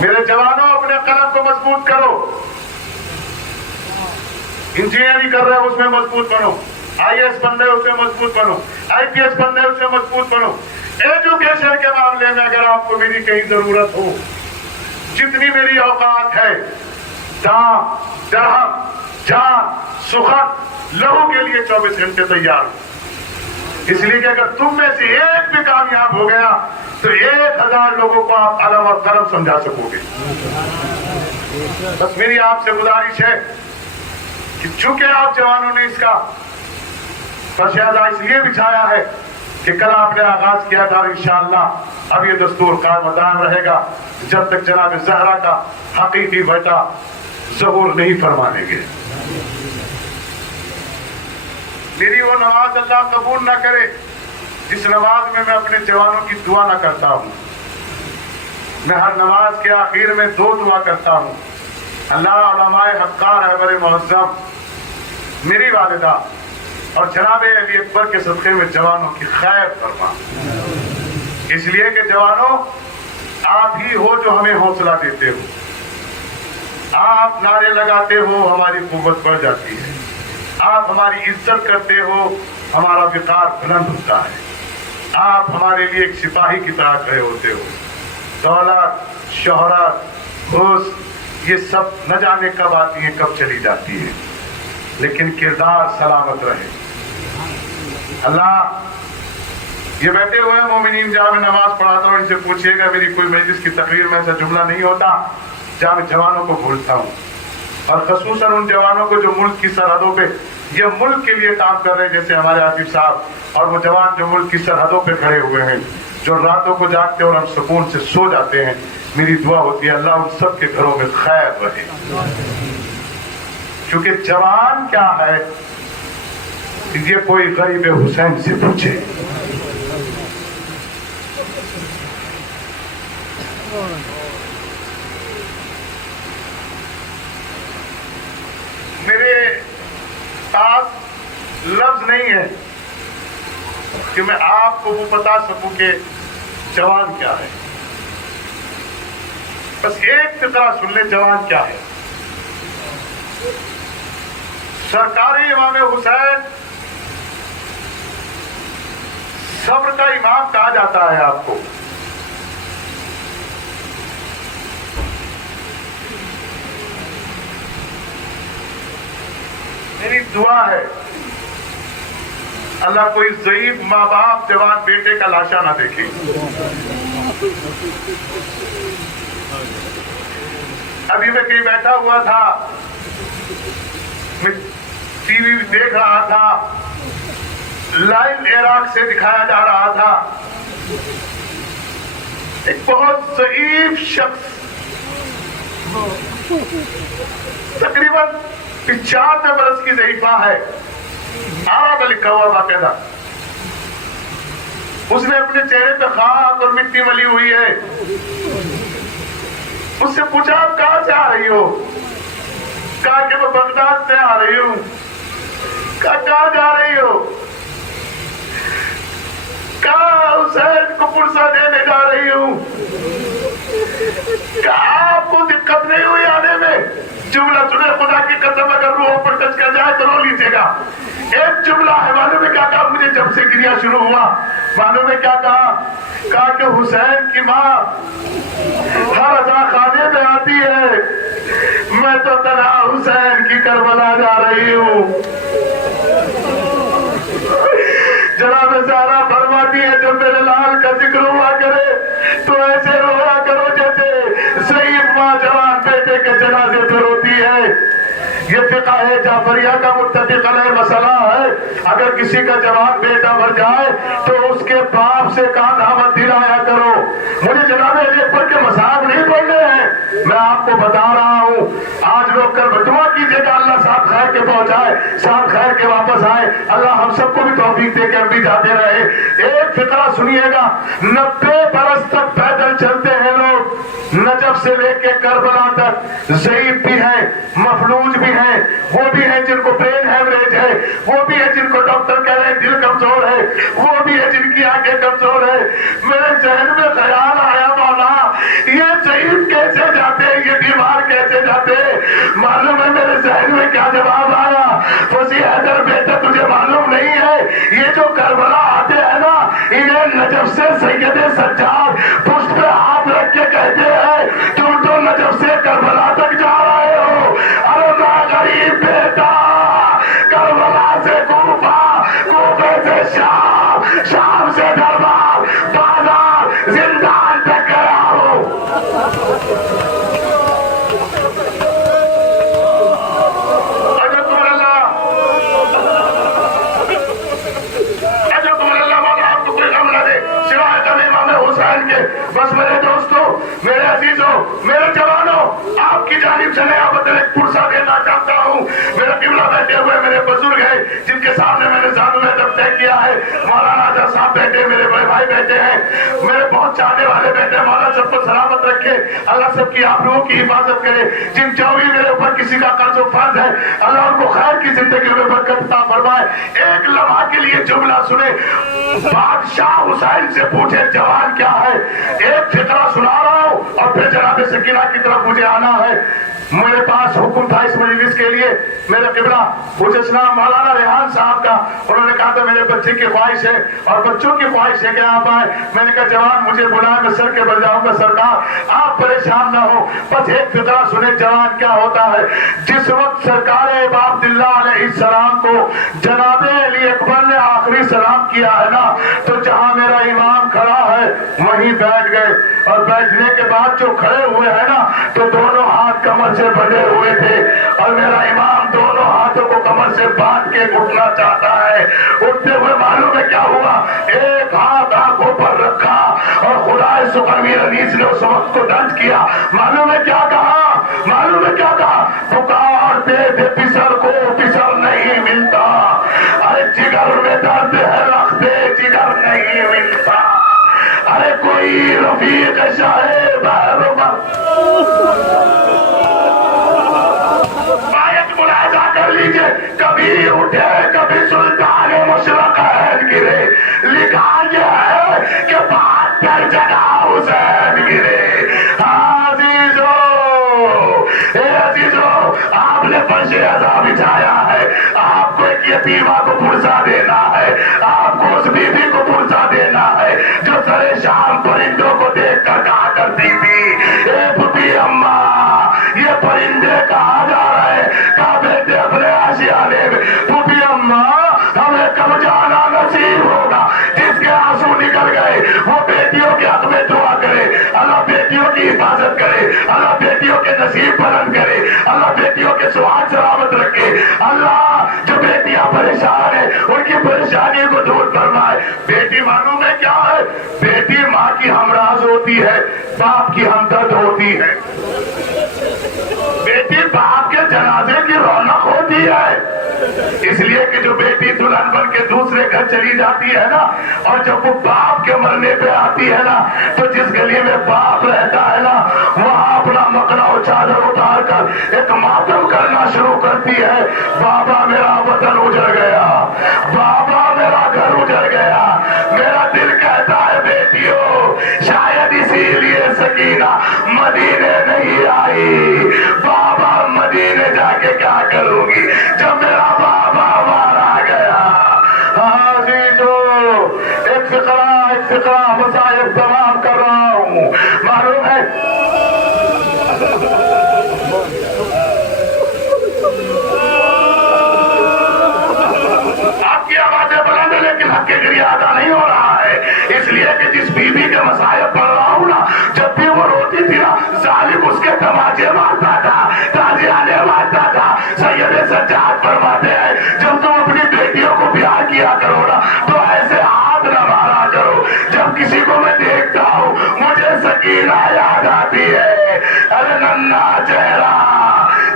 میرے جوانوں اپنے قلم کو مضبوط کرو، انجینئرنگ کر رہے ہو اس میں مضبوط بنو، آئی ایس بن رہے اس میں مضبوط بنو، آئی پی ایس بن رہے اس میں مضبوط بنو۔ ایجوکیشن کے معاملے میں اگر آپ کو میری کہیں ضرورت ہو، جتنی میری اوقات ہے، دام درہم جان سخن لہو کے لیے 24 گھنٹے تیار ہوں، اس لیے کہ اگر تم میں سے ایک بھی کامیاب ہو گیا تو 1000 لوگوں کو آپ علم اور کرم سمجھا سکو گے۔ بس میری آپ سے گزارش ہے کہ چونکہ آپ جوانوں نے اس کا فرشادہ اس لیے بچھایا ہے کہ کل آپ نے آغاز کیا تھا، انشاءاللہ اب یہ دستور قائم و دائم رہے گا جب تک جناب زہرا کا حقیقی بیٹا ظہور نہیں فرمانے گے۔ میری وہ نماز اللہ قبول نہ کرے جس نماز میں اپنے جوانوں کی دعا نہ کرتا ہوں۔ میں ہر نماز کے آخر میں 2 دعا کرتا ہوں، اللہ علماء حقار رہبر معظم میری والدہ اور جناب علی اکبر کے صدقے میں جوانوں کی خیر فرما، اس لیے کہ جوانوں آپ ہی ہو جو ہمیں حوصلہ دیتے ہو، آپ نعرے لگاتے ہو ہماری قوت بڑھ جاتی ہے، آپ ہماری عزت کرتے ہو ہمارا وقار بلند ہوتا ہے، آپ ہمارے لیے ایک سپاہی کی طرح کھڑے ہوتے ہو۔ دولت شہرت حسن یہ سب نہ جانے کب آتی ہیں کب چلی جاتی ہے، لیکن کردار سلامت رہے۔ اللہ یہ بیٹھے ہوئے ہیں مومنین جہاں میں نماز پڑھاتا ہوں، ان سے پوچھئے گا میری کوئی مجلس کی تقریر میں ایسا جملہ نہیں ہوتا جہاں میں جوانوں کو بھولتا ہوں، اور خصوصاً ان جوانوں کو جو ملک کی سرحدوں پہ یہ ملک کے لیے کام کر رہے ہیں، جیسے ہمارے عاطف صاحب اور وہ جوان جو ملک کی سرحدوں پہ کھڑے ہوئے ہیں، جو راتوں کو جاگتے اور ہم سکون سے سو جاتے ہیں۔ میری دعا ہوتی ہے اللہ ان سب کے گھروں میں خیر رہے، کیونکہ جوان کیا ہے یہ کوئی غریب حسین سے پوچھے۔ میرے پاس لفظ نہیں ہے کہ میں آپ کو وہ بتا سکوں کہ جوان کیا ہے، بس ایک فقرہ سن لیں جوان کیا ہے۔ سرکار امام حسین صبر کا امام کہا جاتا ہے آپ کو۔ میری دعا ہے اللہ کوئی ضعیف ماں باپ جوان بیٹے کا لاشا نہ دیکھے۔ ابھی میں کہیں بیٹھا ہوا تھا، میں ٹی وی دیکھ رہا تھا، لائیو عراق سے دکھایا جا رہا تھا، ایک بہت ضعیف شخص تقریباً 95 برس کی ضعیفہ ہے، آراد لکھا ہوا باقاعدہ، اس نے اپنے چہرے پہ خاک اور مٹی ملی ہوئی ہے۔ اس سے پوچھا آپ کہاں سے آ رہی ہو؟ کہا کہ میں بغداد سے آ رہی ہوں۔ کہا کہاں جا رہی ہو؟ کہا حسین کو پرسہ دینے جا رہی ہوں۔ کہا آپ کو دقت نہیں ہوئی آنے میں؟ جملہ سنے خدا کی قسم اگر روحوں پر ٹچ کر جائے تو رو لیجیے گا۔ ایک جملہ ہے، معلوم ہے کیا کہا مجھے جب سے گریا شروع ہوا؟ معلوم ہے کیا کہا؟ کہا کہ حسین کی ماں ہر عزا خانے میں آتی ہے، میں تو تنہا حسین کی کربلا جا رہی ہوں۔ جناب زہرا فرماتی ہے جب میرے لال کا ذکر ہوا کرے تو ایسے رویا کرو جیسے ضعیف ماں جوان بیٹے کے جنازے پہ روتی ہے۔ یہ فقہ جعفریہ کا متفق علیہ مسئلہ ہے، اگر کسی کا جوان بیٹا مر جائے تو اس کے باپ سے کاندھا مت دلایا کرو۔ مجھے جناب علی اکبر کے مصاحب نہیں پڑھنے ہیں، میں آپ کو بتا رہا ہوں۔ آج لوگ کر دعا کیجیے گا اللہ ساتھ خیر کے پہنچائے، ساتھ خیر کے واپس آئے، اللہ ہم سب کو بھی توفیق دے کے ہم بھی جاتے رہے۔ ایک فقرہ سنیے گا، 90 برس تک پیدل چلتے ہیں لوگ، نجف سے لے کے کربلا تک ضعیف بھی ہے، مفلوج بھی ہے، وہ بھی ہے جن کو برین ہیمریج ہے، وہ بھی ہے جن کو ڈاکٹر کہہ رہے ہیں دل کمزور ہے، وہ بھی ہے جن کی آنکھیں کمزور ہے۔ میرے ذہن میں خیال آیا مولا یہ ضعیف کیسے جاتے، یہ بیمار کیسے جاتے؟ معلوم ہے میرے ذہن میں کیا جواب آیا؟ فصیح حیدر بیٹا تجھے معلوم نہیں ہے یہ جو کربلا آتے ہیں نا انہیں نجف سے سید سجاد پشت پہ ہاتھ رکھ کے کہتے ہیں تم تو نجف سے کربلا تک جا رہے ہو۔ ارے میں غریب بیٹا کربلا سے کوفہ، کوفے سے شام، شام سے دربار، بازار، زندان تک گیا ہوں۔ بس میرے دوستوں، میرے عزیزوں، میرے جوانوں، آپ کی جانب سے نیا بدل ایک پرسہ دینا چاہتا ہوں۔ میرے قبلہ بیٹھے ہوئے میرے بزرگ ہیں جن کے سامنے میں نے زانو ادب طے کیا ہے، مولانا اظہر صاحب بیٹھے، میرے بڑے بھائی بیٹھے ہیں، میرے بہت چاہنے والے بیٹھے ہیں۔ مولا سب کو سلامت رکھے، اللہ سب کی آبروؤں کی حفاظت کرے۔ جن چوبی میرے اوپر کسی کا قرض و فرض ہے اللہ ان کو خیر کی زندگی میں برکت عطا فرمائے۔ ایک لمحہ کے لیے جملہ سنے، بادشاہ حسین سے پوچھے جوان کیا ہے؟ ایک فقرہ سنا رہا ہوں اور پھر جناب سکینہ کی طرف مجھے آنا ہے۔ میرے پاس حکم تھا اس مجلس کے لیے، میرے قبلہ مجھے اسلام مولانا ریحان صاحب کا، انہوں نے کہا تھا میرے بچے کی خواہش ہے اور بچوں کی خواہش ہے کہ آپ آئے۔ میں نے کہا جوان مجھے بلائے، میں سر کے بل جاؤں گا سرکار، آپ پریشان نہ ہو، بس ایک فقرہ سنے جوان کیا ہوتا ہے۔ جس وقت سرکار عبداللہ علیہ السلام کو جناب علی اکبر نے آخری سلام کیا ہے نا تو جہاں میرا امام کھڑا ہے وہیں بیٹھ گئے، اور بیٹھنے کے بعد جو کھڑے ہوئے ہیں نا تو دونوں ہاتھ کمر سے بندھے ہوئے تھے، اور میرا امام دونوں ہاتھوں کو کمر سے باندھ کے اٹھنا چاہتا ہے۔ اٹھتے ہوئے معلوم ہے کیا ہوا، ایک ہاتھ آنکھوں پر رکھا اور خدا سخنویر انیس نے اس وقت کو درج کیا۔ معلوم ہے کیا کہا، معلوم ہے کیا کہا، پکارتے تھے پسر کو پسر نہیں ملتا، ارے جگر میں درد ہے رکھتے جگر نہیں ملتا، ارے کوئی رفیق شاہ بہروبر آیت ملاحظہ کر لیجئے، کبھی اٹھے کبھی سلطان مشرقین گرے، لکھا یہ ہے کہ 72 جگہ حسین گرے۔ عزیزو اے عزیزو، آپ نے فرش عزا بچھایا ہے، آپ کو ایک یتیمہ کو پرسہ دینا ہے، آپ کو اس بیوی کو پرسہ دینا ہے جو سر شام پرندوں کو دیکھ کر کہا کرتی تھی اے پھوپھی اماں یہ پرندے کہاں جا رہے، کہا بیٹے اپنے آشیانے میں۔ پھوپھی اماں ہمیں کب جانا نصیب ہوگا؟ جس کے آنسو نکل گئے وہ بیٹیوں کے حق میں دعا کرے، اللہ بیٹیوں کی حفاظت کرے، اللہ بیٹیوں کے نصیب بلند کرے، اللہ بیٹیوں کے سواد سلامت رکھے، اللہ جو بیٹیاں پریشان ہیں ان کی پریشانی کو دور فرمائے۔ بیٹی معلوم ہے کیا ہے؟ بیٹی ماں کی ہمراز ہوتی ہے، باپ کی ہمدرد ہوتی ہے، بیٹی باپ کے جنازے کی رونق ہوتی ہے۔ اس لیے کہ جو بیٹی دلہن بن کے دوسرے گھر چلی جاتی ہے نا اور جب وہ باپ کے مرنے پہ آتی ہے نا تو جس گلی میں باپ رہتا ہے نا وہاں اپنا مکنا و چادر اتار کر ایک ماتم کرنا شروع کرتی ہے، بابا میرا وطن اجڑ گیا، بابا میرا گھر اجڑ گیا۔ میرا دل کہتا ہے بیٹیوں شاید اسی لیے سکینہ مدینے نہیں آئی، بابا مدینے جا کے کیا کروں گی جب میرا بابا مارا گیا۔ عزیزو ایک فقرہ مصائب تمام کر رہا ہوں، معلوم ہے آپ کی آوازیں بلند ہے لیکن حق کے گریہ ادا نہیں ہو رہا ہے، اس لیے کہ جس بیوی کے مصائب پڑھ رہا ہوں نا جب بھی وہ روتی تھی نا ظالم اس کے تماچے مارتا تھا، تازیانے مارتا تھا۔ سید سجاد فرماتے ہیں جب تم اپنی بیٹیوں کو پیار کیا کرو نا تو ایسے ہاتھ نہ مارا کرو، جب کسی کو میں دیکھتا ہوں مجھے سکینہ یاد آتی ہے، ارے ننھا چہرہ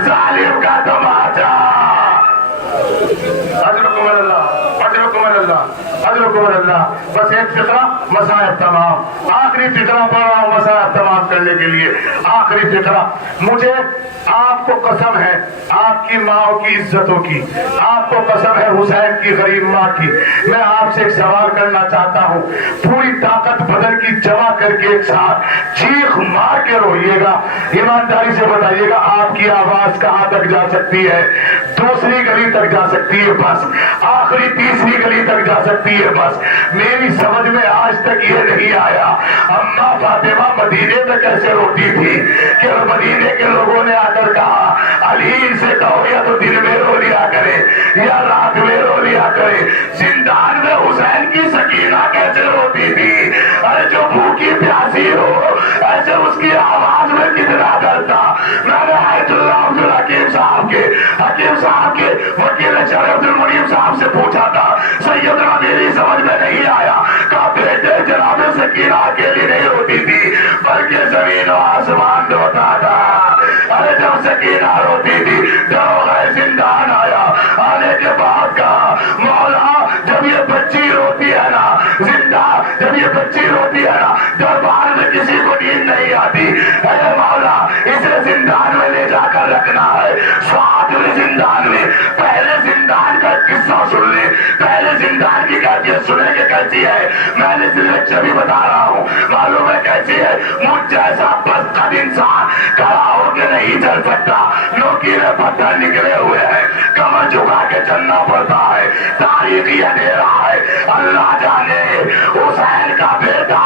ظالم کا تماچا۔ اجرکم اللہ، اجرکم اللہ۔ اللہ اجرکم اللہ. بس ایک فقرہ مصائب تمام, آخری فقرہ پڑھ رہا ہوں مصائب تمام کرنے کے لیے. آخری فقرہ, مجھے آپ کو قسم ہے آپ کی ماں کی عزتوں کی, آپ کو قسم ہے حسین کی غریب ماں کی, میں آپ سے ایک سوال کرنا چاہتا ہوں. پوری طاقت بدن کی جمع کر کے ایک ساتھ چیخ مار کے روئیے گا, ایمانداری سے بتائیے گا آپ کی آواز کہاں تک جا سکتی ہے. دوسری گلی تک جا سکتی ہے بس, آخری تیسری گلی تک جا سکتی ہے بس. میری سمجھ میں آج تک یہ نہیں آیا اماں فاطمہ مدینے میں کیسے روتی تھی کہ مدینے کے لوگوں نے آ کر کہا علی سے کہو یا تو دن میں رو لیا کرے یا رات میں رو لیا کرے. زندان میں حسین کی سکینہ کیسے روتی تھی, ارے جو بھوکی پیاسی ہو ایسے اس کی آواز میں کتنا درد تھا. میں نے آیت اللہ عبدالحکیم صاحب کے وکیل شرح عبدالمنیم صاحب سے پوچھا تھا, سیدنا میری سمجھ میں نہیں آیا, کہا بیٹے جناب سکینہ اکیلی نہیں روتی تھی بلکہ زمین و آسمان روتا تھا. ارے جب سکینہ روتی تھی دروغہ زندان آیا, آنے کے بعد کہا مولا جب یہ بچی روتی ہے نا جب یہ بچی روتی ہے نا دربار میں کسی کو نیند نہیں آتی, اے مولا اسے زندان میں لے جا کر رکھنا ہے. 7ویں زندان میں پہلے زندان کا قصہ سن لے, پہلے زندان کی کیفیت سنیں کہ کیسی ہے. میں نے صرف بھی بتا رہا ہوں, معلوم ہے کیسی ہے. مجھ جیسا بستر انسان کھڑا ہو کے نہیں چل سکتا, نوکیلے پتھر نکلے ہوئے ہیں, کمر جھکا کے چلنا پڑتا ہے. تاریخ یہ دے رہا ہے اللہ جانے حسین کا بیٹا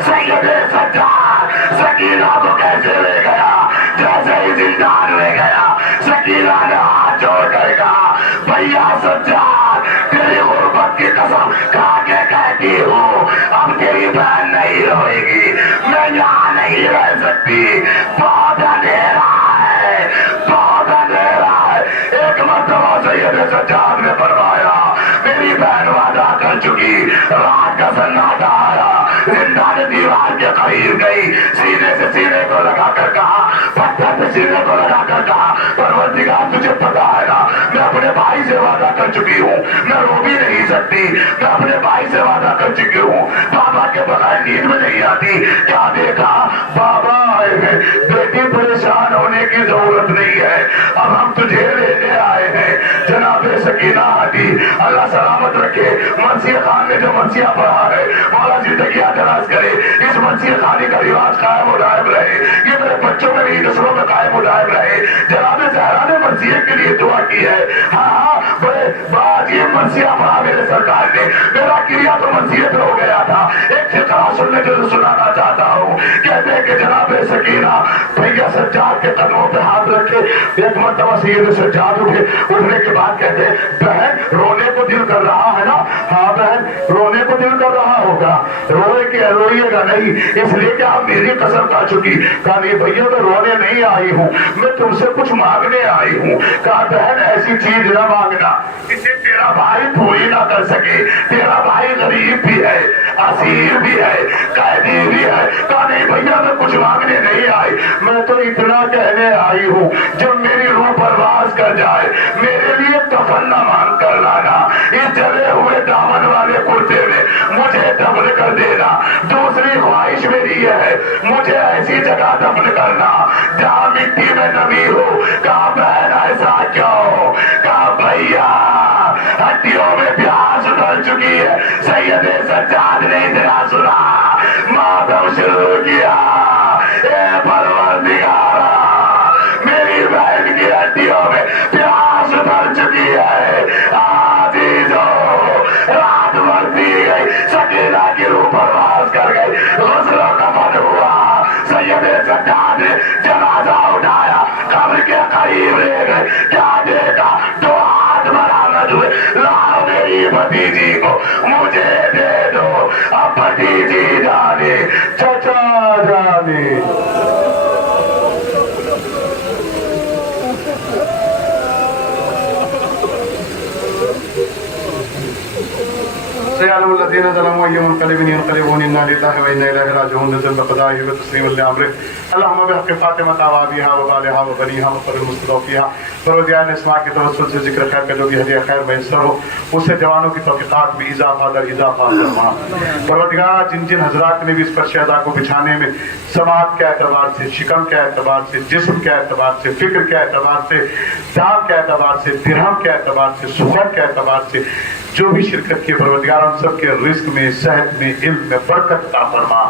سید سجاد سکینہ کو کیسے لے گیا. جیسے ہی زندان میں گیا سکینہ نے ہاتھ جوڑ کر کہا بھیا سجاد تیری غربت کی قسم کھا کے کہتی ہوں اب تیری بہن نہیں روئے گی, میں یہاں نہیں رہ سکتی, بہت اندھیرا ہے, بہت اندھیرا ہے. ایک مرتبہ سید سجاد نے فرمایا میری بہن وعدہ کر چکی. رات کا سناٹا آیا, زندان دیوار کے قریب گئی, سینے سے سینے کو لگا کر کہا, پتھر سے سینے کو لگا کر کہا پروردگار تجھے پتا ہے نا میں اپنے بھائی سے وعدہ کر چکی ہوں, میں رو بھی نہیں سکتی, میں اپنے بھائی سے وعدہ کر چکی ہوں, بابا کے بغیر نیند میں نہیں آتی. کیا دیکھا بابا آئے ہیں, بیٹی پریشان ہونے کی ضرورت نہیں ہے, اب ہم تجھے لینے آئے ہیں. جناب سکینہ ہٹی, اللہ سلامت رکھے. مرثیہ خان نے جو مرثیہ پڑھا ہے مولا زندگی دراز کرے, اس مرثیہ خانی کا رواج قائم و دائم رہے, یہ میرے بچوں میں نہیں نسلوں میں قائم و دائم رہے. جناب زہرا نے مرثیے کے لیے دعا کی ہے. ہاں بڑے بات یہ مرثیہ پڑھا میرے سرکار نے, میرا کریا تو مرثیے پہ ہو گیا تھا. ایک فقرہ سننے جو سنانا چاہتا ہوں. کہتے ہیں کہ جناب سکینہ بھیا سجاد کے قدموں پہ ہاتھ رکھے, ایک مرتبہ سید سجاد اٹھے, اٹھنے کے بعد کہتے ہیں بہن رونے کو دل کر رہا ہے نا, ہاں بہن رونے کو دل کر رہا ہوگا, روئیے گا نہیں اس لیے کہ آپ میری قسم کھا چکی. کہا نہیں بھیا میں رونے نہیں آئی ہوں, میں تم سے کچھ مانگنے آئی ہوں. کہا بہن ایسی چیز نہ مانگنا اسے تیرا بھائی پوری نہ کر سکے, تیرا بھائی غریب بھی ہے, اسیر بھی ہے, قیدی بھی ہے. کہا نہیں بھیا میں کچھ مانگنے نہیں آئی, میں تو اتنا کہنے آئی ہوں جب میری روح پرواز کر جائے میرے لیے کفن نہ مانگ کر لانا, اس جلے ہوئے دامن والے کرتے میں مجھے دفن کر دینا. دوسری خواہش میری یہ ہے مجھے ایسی جگہ دفن کرنا جہاں مٹی میں نمی ہو. کہا بہن ایسا کیوں, کہا بھیا ہڈیوں میں پیاس ڈل چکی ہے. سید سجاد نے اتنا سنا ماتم شروع کیا, اے پروردگارا میری بہن کی ہڈیوں میں پیاس ڈل چکی ہے, عزیزو رات بڑھتی گئی, سکینہ کی روح پرواز کر گئی, غسل و کفن ہوا. سید سجاد نے جنازہ اٹھایا, قبر کے قریب لے گئے. کیا دیکھا 2 ہاتھ برآمد ہوئے, لاؤ میری بھتیجی کو مجھے دے دو. اب بھتیجی جانے چچا جانے. سیال الذين ظلموا أي منقلب ينقلبون إنا لله وإنا إليه راجعون نزل بقضائه وتسليما لأمره اللهم بحق فاطمة وأبيها وبالها وبنيها وقر المستضعفيها پروردگار نے اسماء کے توسل سے ذکر خیر کا جو بھی ہدیہ خیر میسر ہو اس سے جوانوں کی توفیقات میں اضافہ در اضافہ فرما پروردگار جن جن حضرات نے بھی اس پر شہدا کو بچھانے میں سماعت کے اعتبار سے شکم کے اعتبار سے جسم کے اعتبار سے فکر کے اعتبار سے دام کے اعتبار سے درہم کے اعتبار سے سخن کے اعتبار سے جو بھی شرکت کی پروردگار ان سب کے رزق میں صحت میں علم میں برکت عطا فرما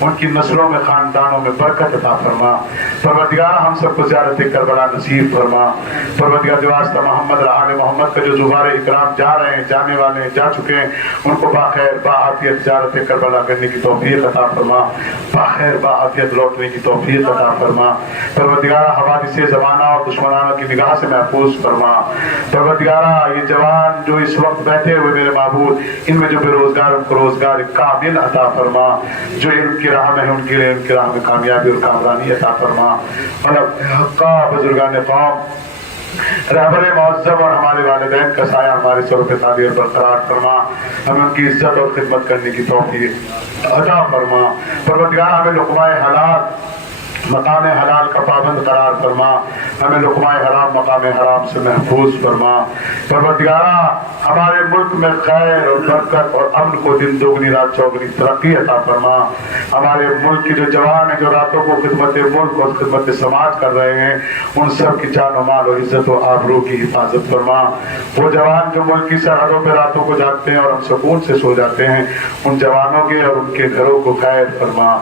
ان کی نسلوں میں خاندانوں میں برکت عطا فرما پروردگار ہم سب کو زیارت کربلا نصیب فرما پروردگار جو واسطہ محمد آل محمد کا جو زبار اکرام جا رہے ہیں جانے والے ہیں جا چکے ہیں ان کو باخیر باعافیت زیارت کربلا کرنے کی توفیق عطا فرما باخیر باعافیت لوٹنے کی توفیق عطا فرما پروردگار حوادث زمانہ اور دشمنانوں کی نگاہ سے محفوظ فرما پروردگار یہ جوان جو اس وقت بیٹھے ہوئے میرے معبود ان میں جو بے روزگار ان کو روزگار کامل عطا فرما جو علم کی راہ میں ہے ان کے لیے ان کی راہ میں کامیابی اور کامرانی عطا فرما حقا بزرگان قوم رہبر معظم اور ہمارے والدین کا سایہ ہمارے سر پہ تعبیر برقرار فرما ہمیں ان کی عزت اور خدمت کرنے کی توفیق عطا فرما پروردگار ہمیں لقمہ حلال مقام حلال کا پابند قرار فرما ہمیں لقمہ حرام مقام حرام سے محفوظ فرما پروردگارہ ہمارے ملک میں خیر اور برکت اور امن کو دن دوگنی رات چوگنی ترقی عطا فرما ہمارے ملک کے جو جوان ہیں جو راتوں کو خدمت ملک اور خدمت سماج کر رہے ہیں ان سب کی جان و مال اور عزت و آبرو کی حفاظت فرما وہ جوان جو ملک کی سرحدوں پہ راتوں کو جاگتے ہیں اور ہم سکون سے سو جاتے ہیں ان جوانوں کے اور ان کے گھروں کو خیر فرما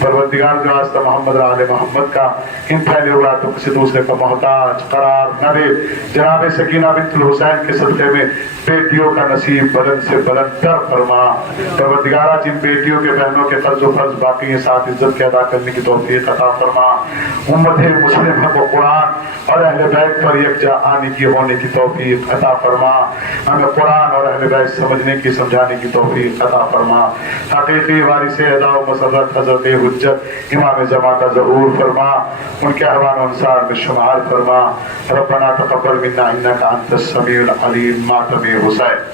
پروردگار جو واسطہ محمد آل محمد کا ان پھیلے ہوئے تو کسی دوسرے کا محتاج قرار نہ دے جناب سکینہ بنت الحسین کے صدقے میں بیٹیوں کا نصیب بلند سے بلند تر فرما پروردگارہ جن بیٹیوں کے بہنوں کے قرض و فرض باقی ہیں ساتھ عزت کے ادا کرنے کی توفیق عطا فرما امت مسلمہ کو قرآن اور اہل بیت پر یکجا آنے کی ہونے کی توفیق عطا فرما ہمیں قرآن اور اہل بیت سمجھنے کی سمجھانے کی توفیق عطا فرما حقیقی وارث ادا و مسرت حضرت حجت امام زمان کا ظہور فرما ان کے احوال و انصار میں شمار فرما ربنا تقبل منا انک انت السمیع العلیم ماتم حسین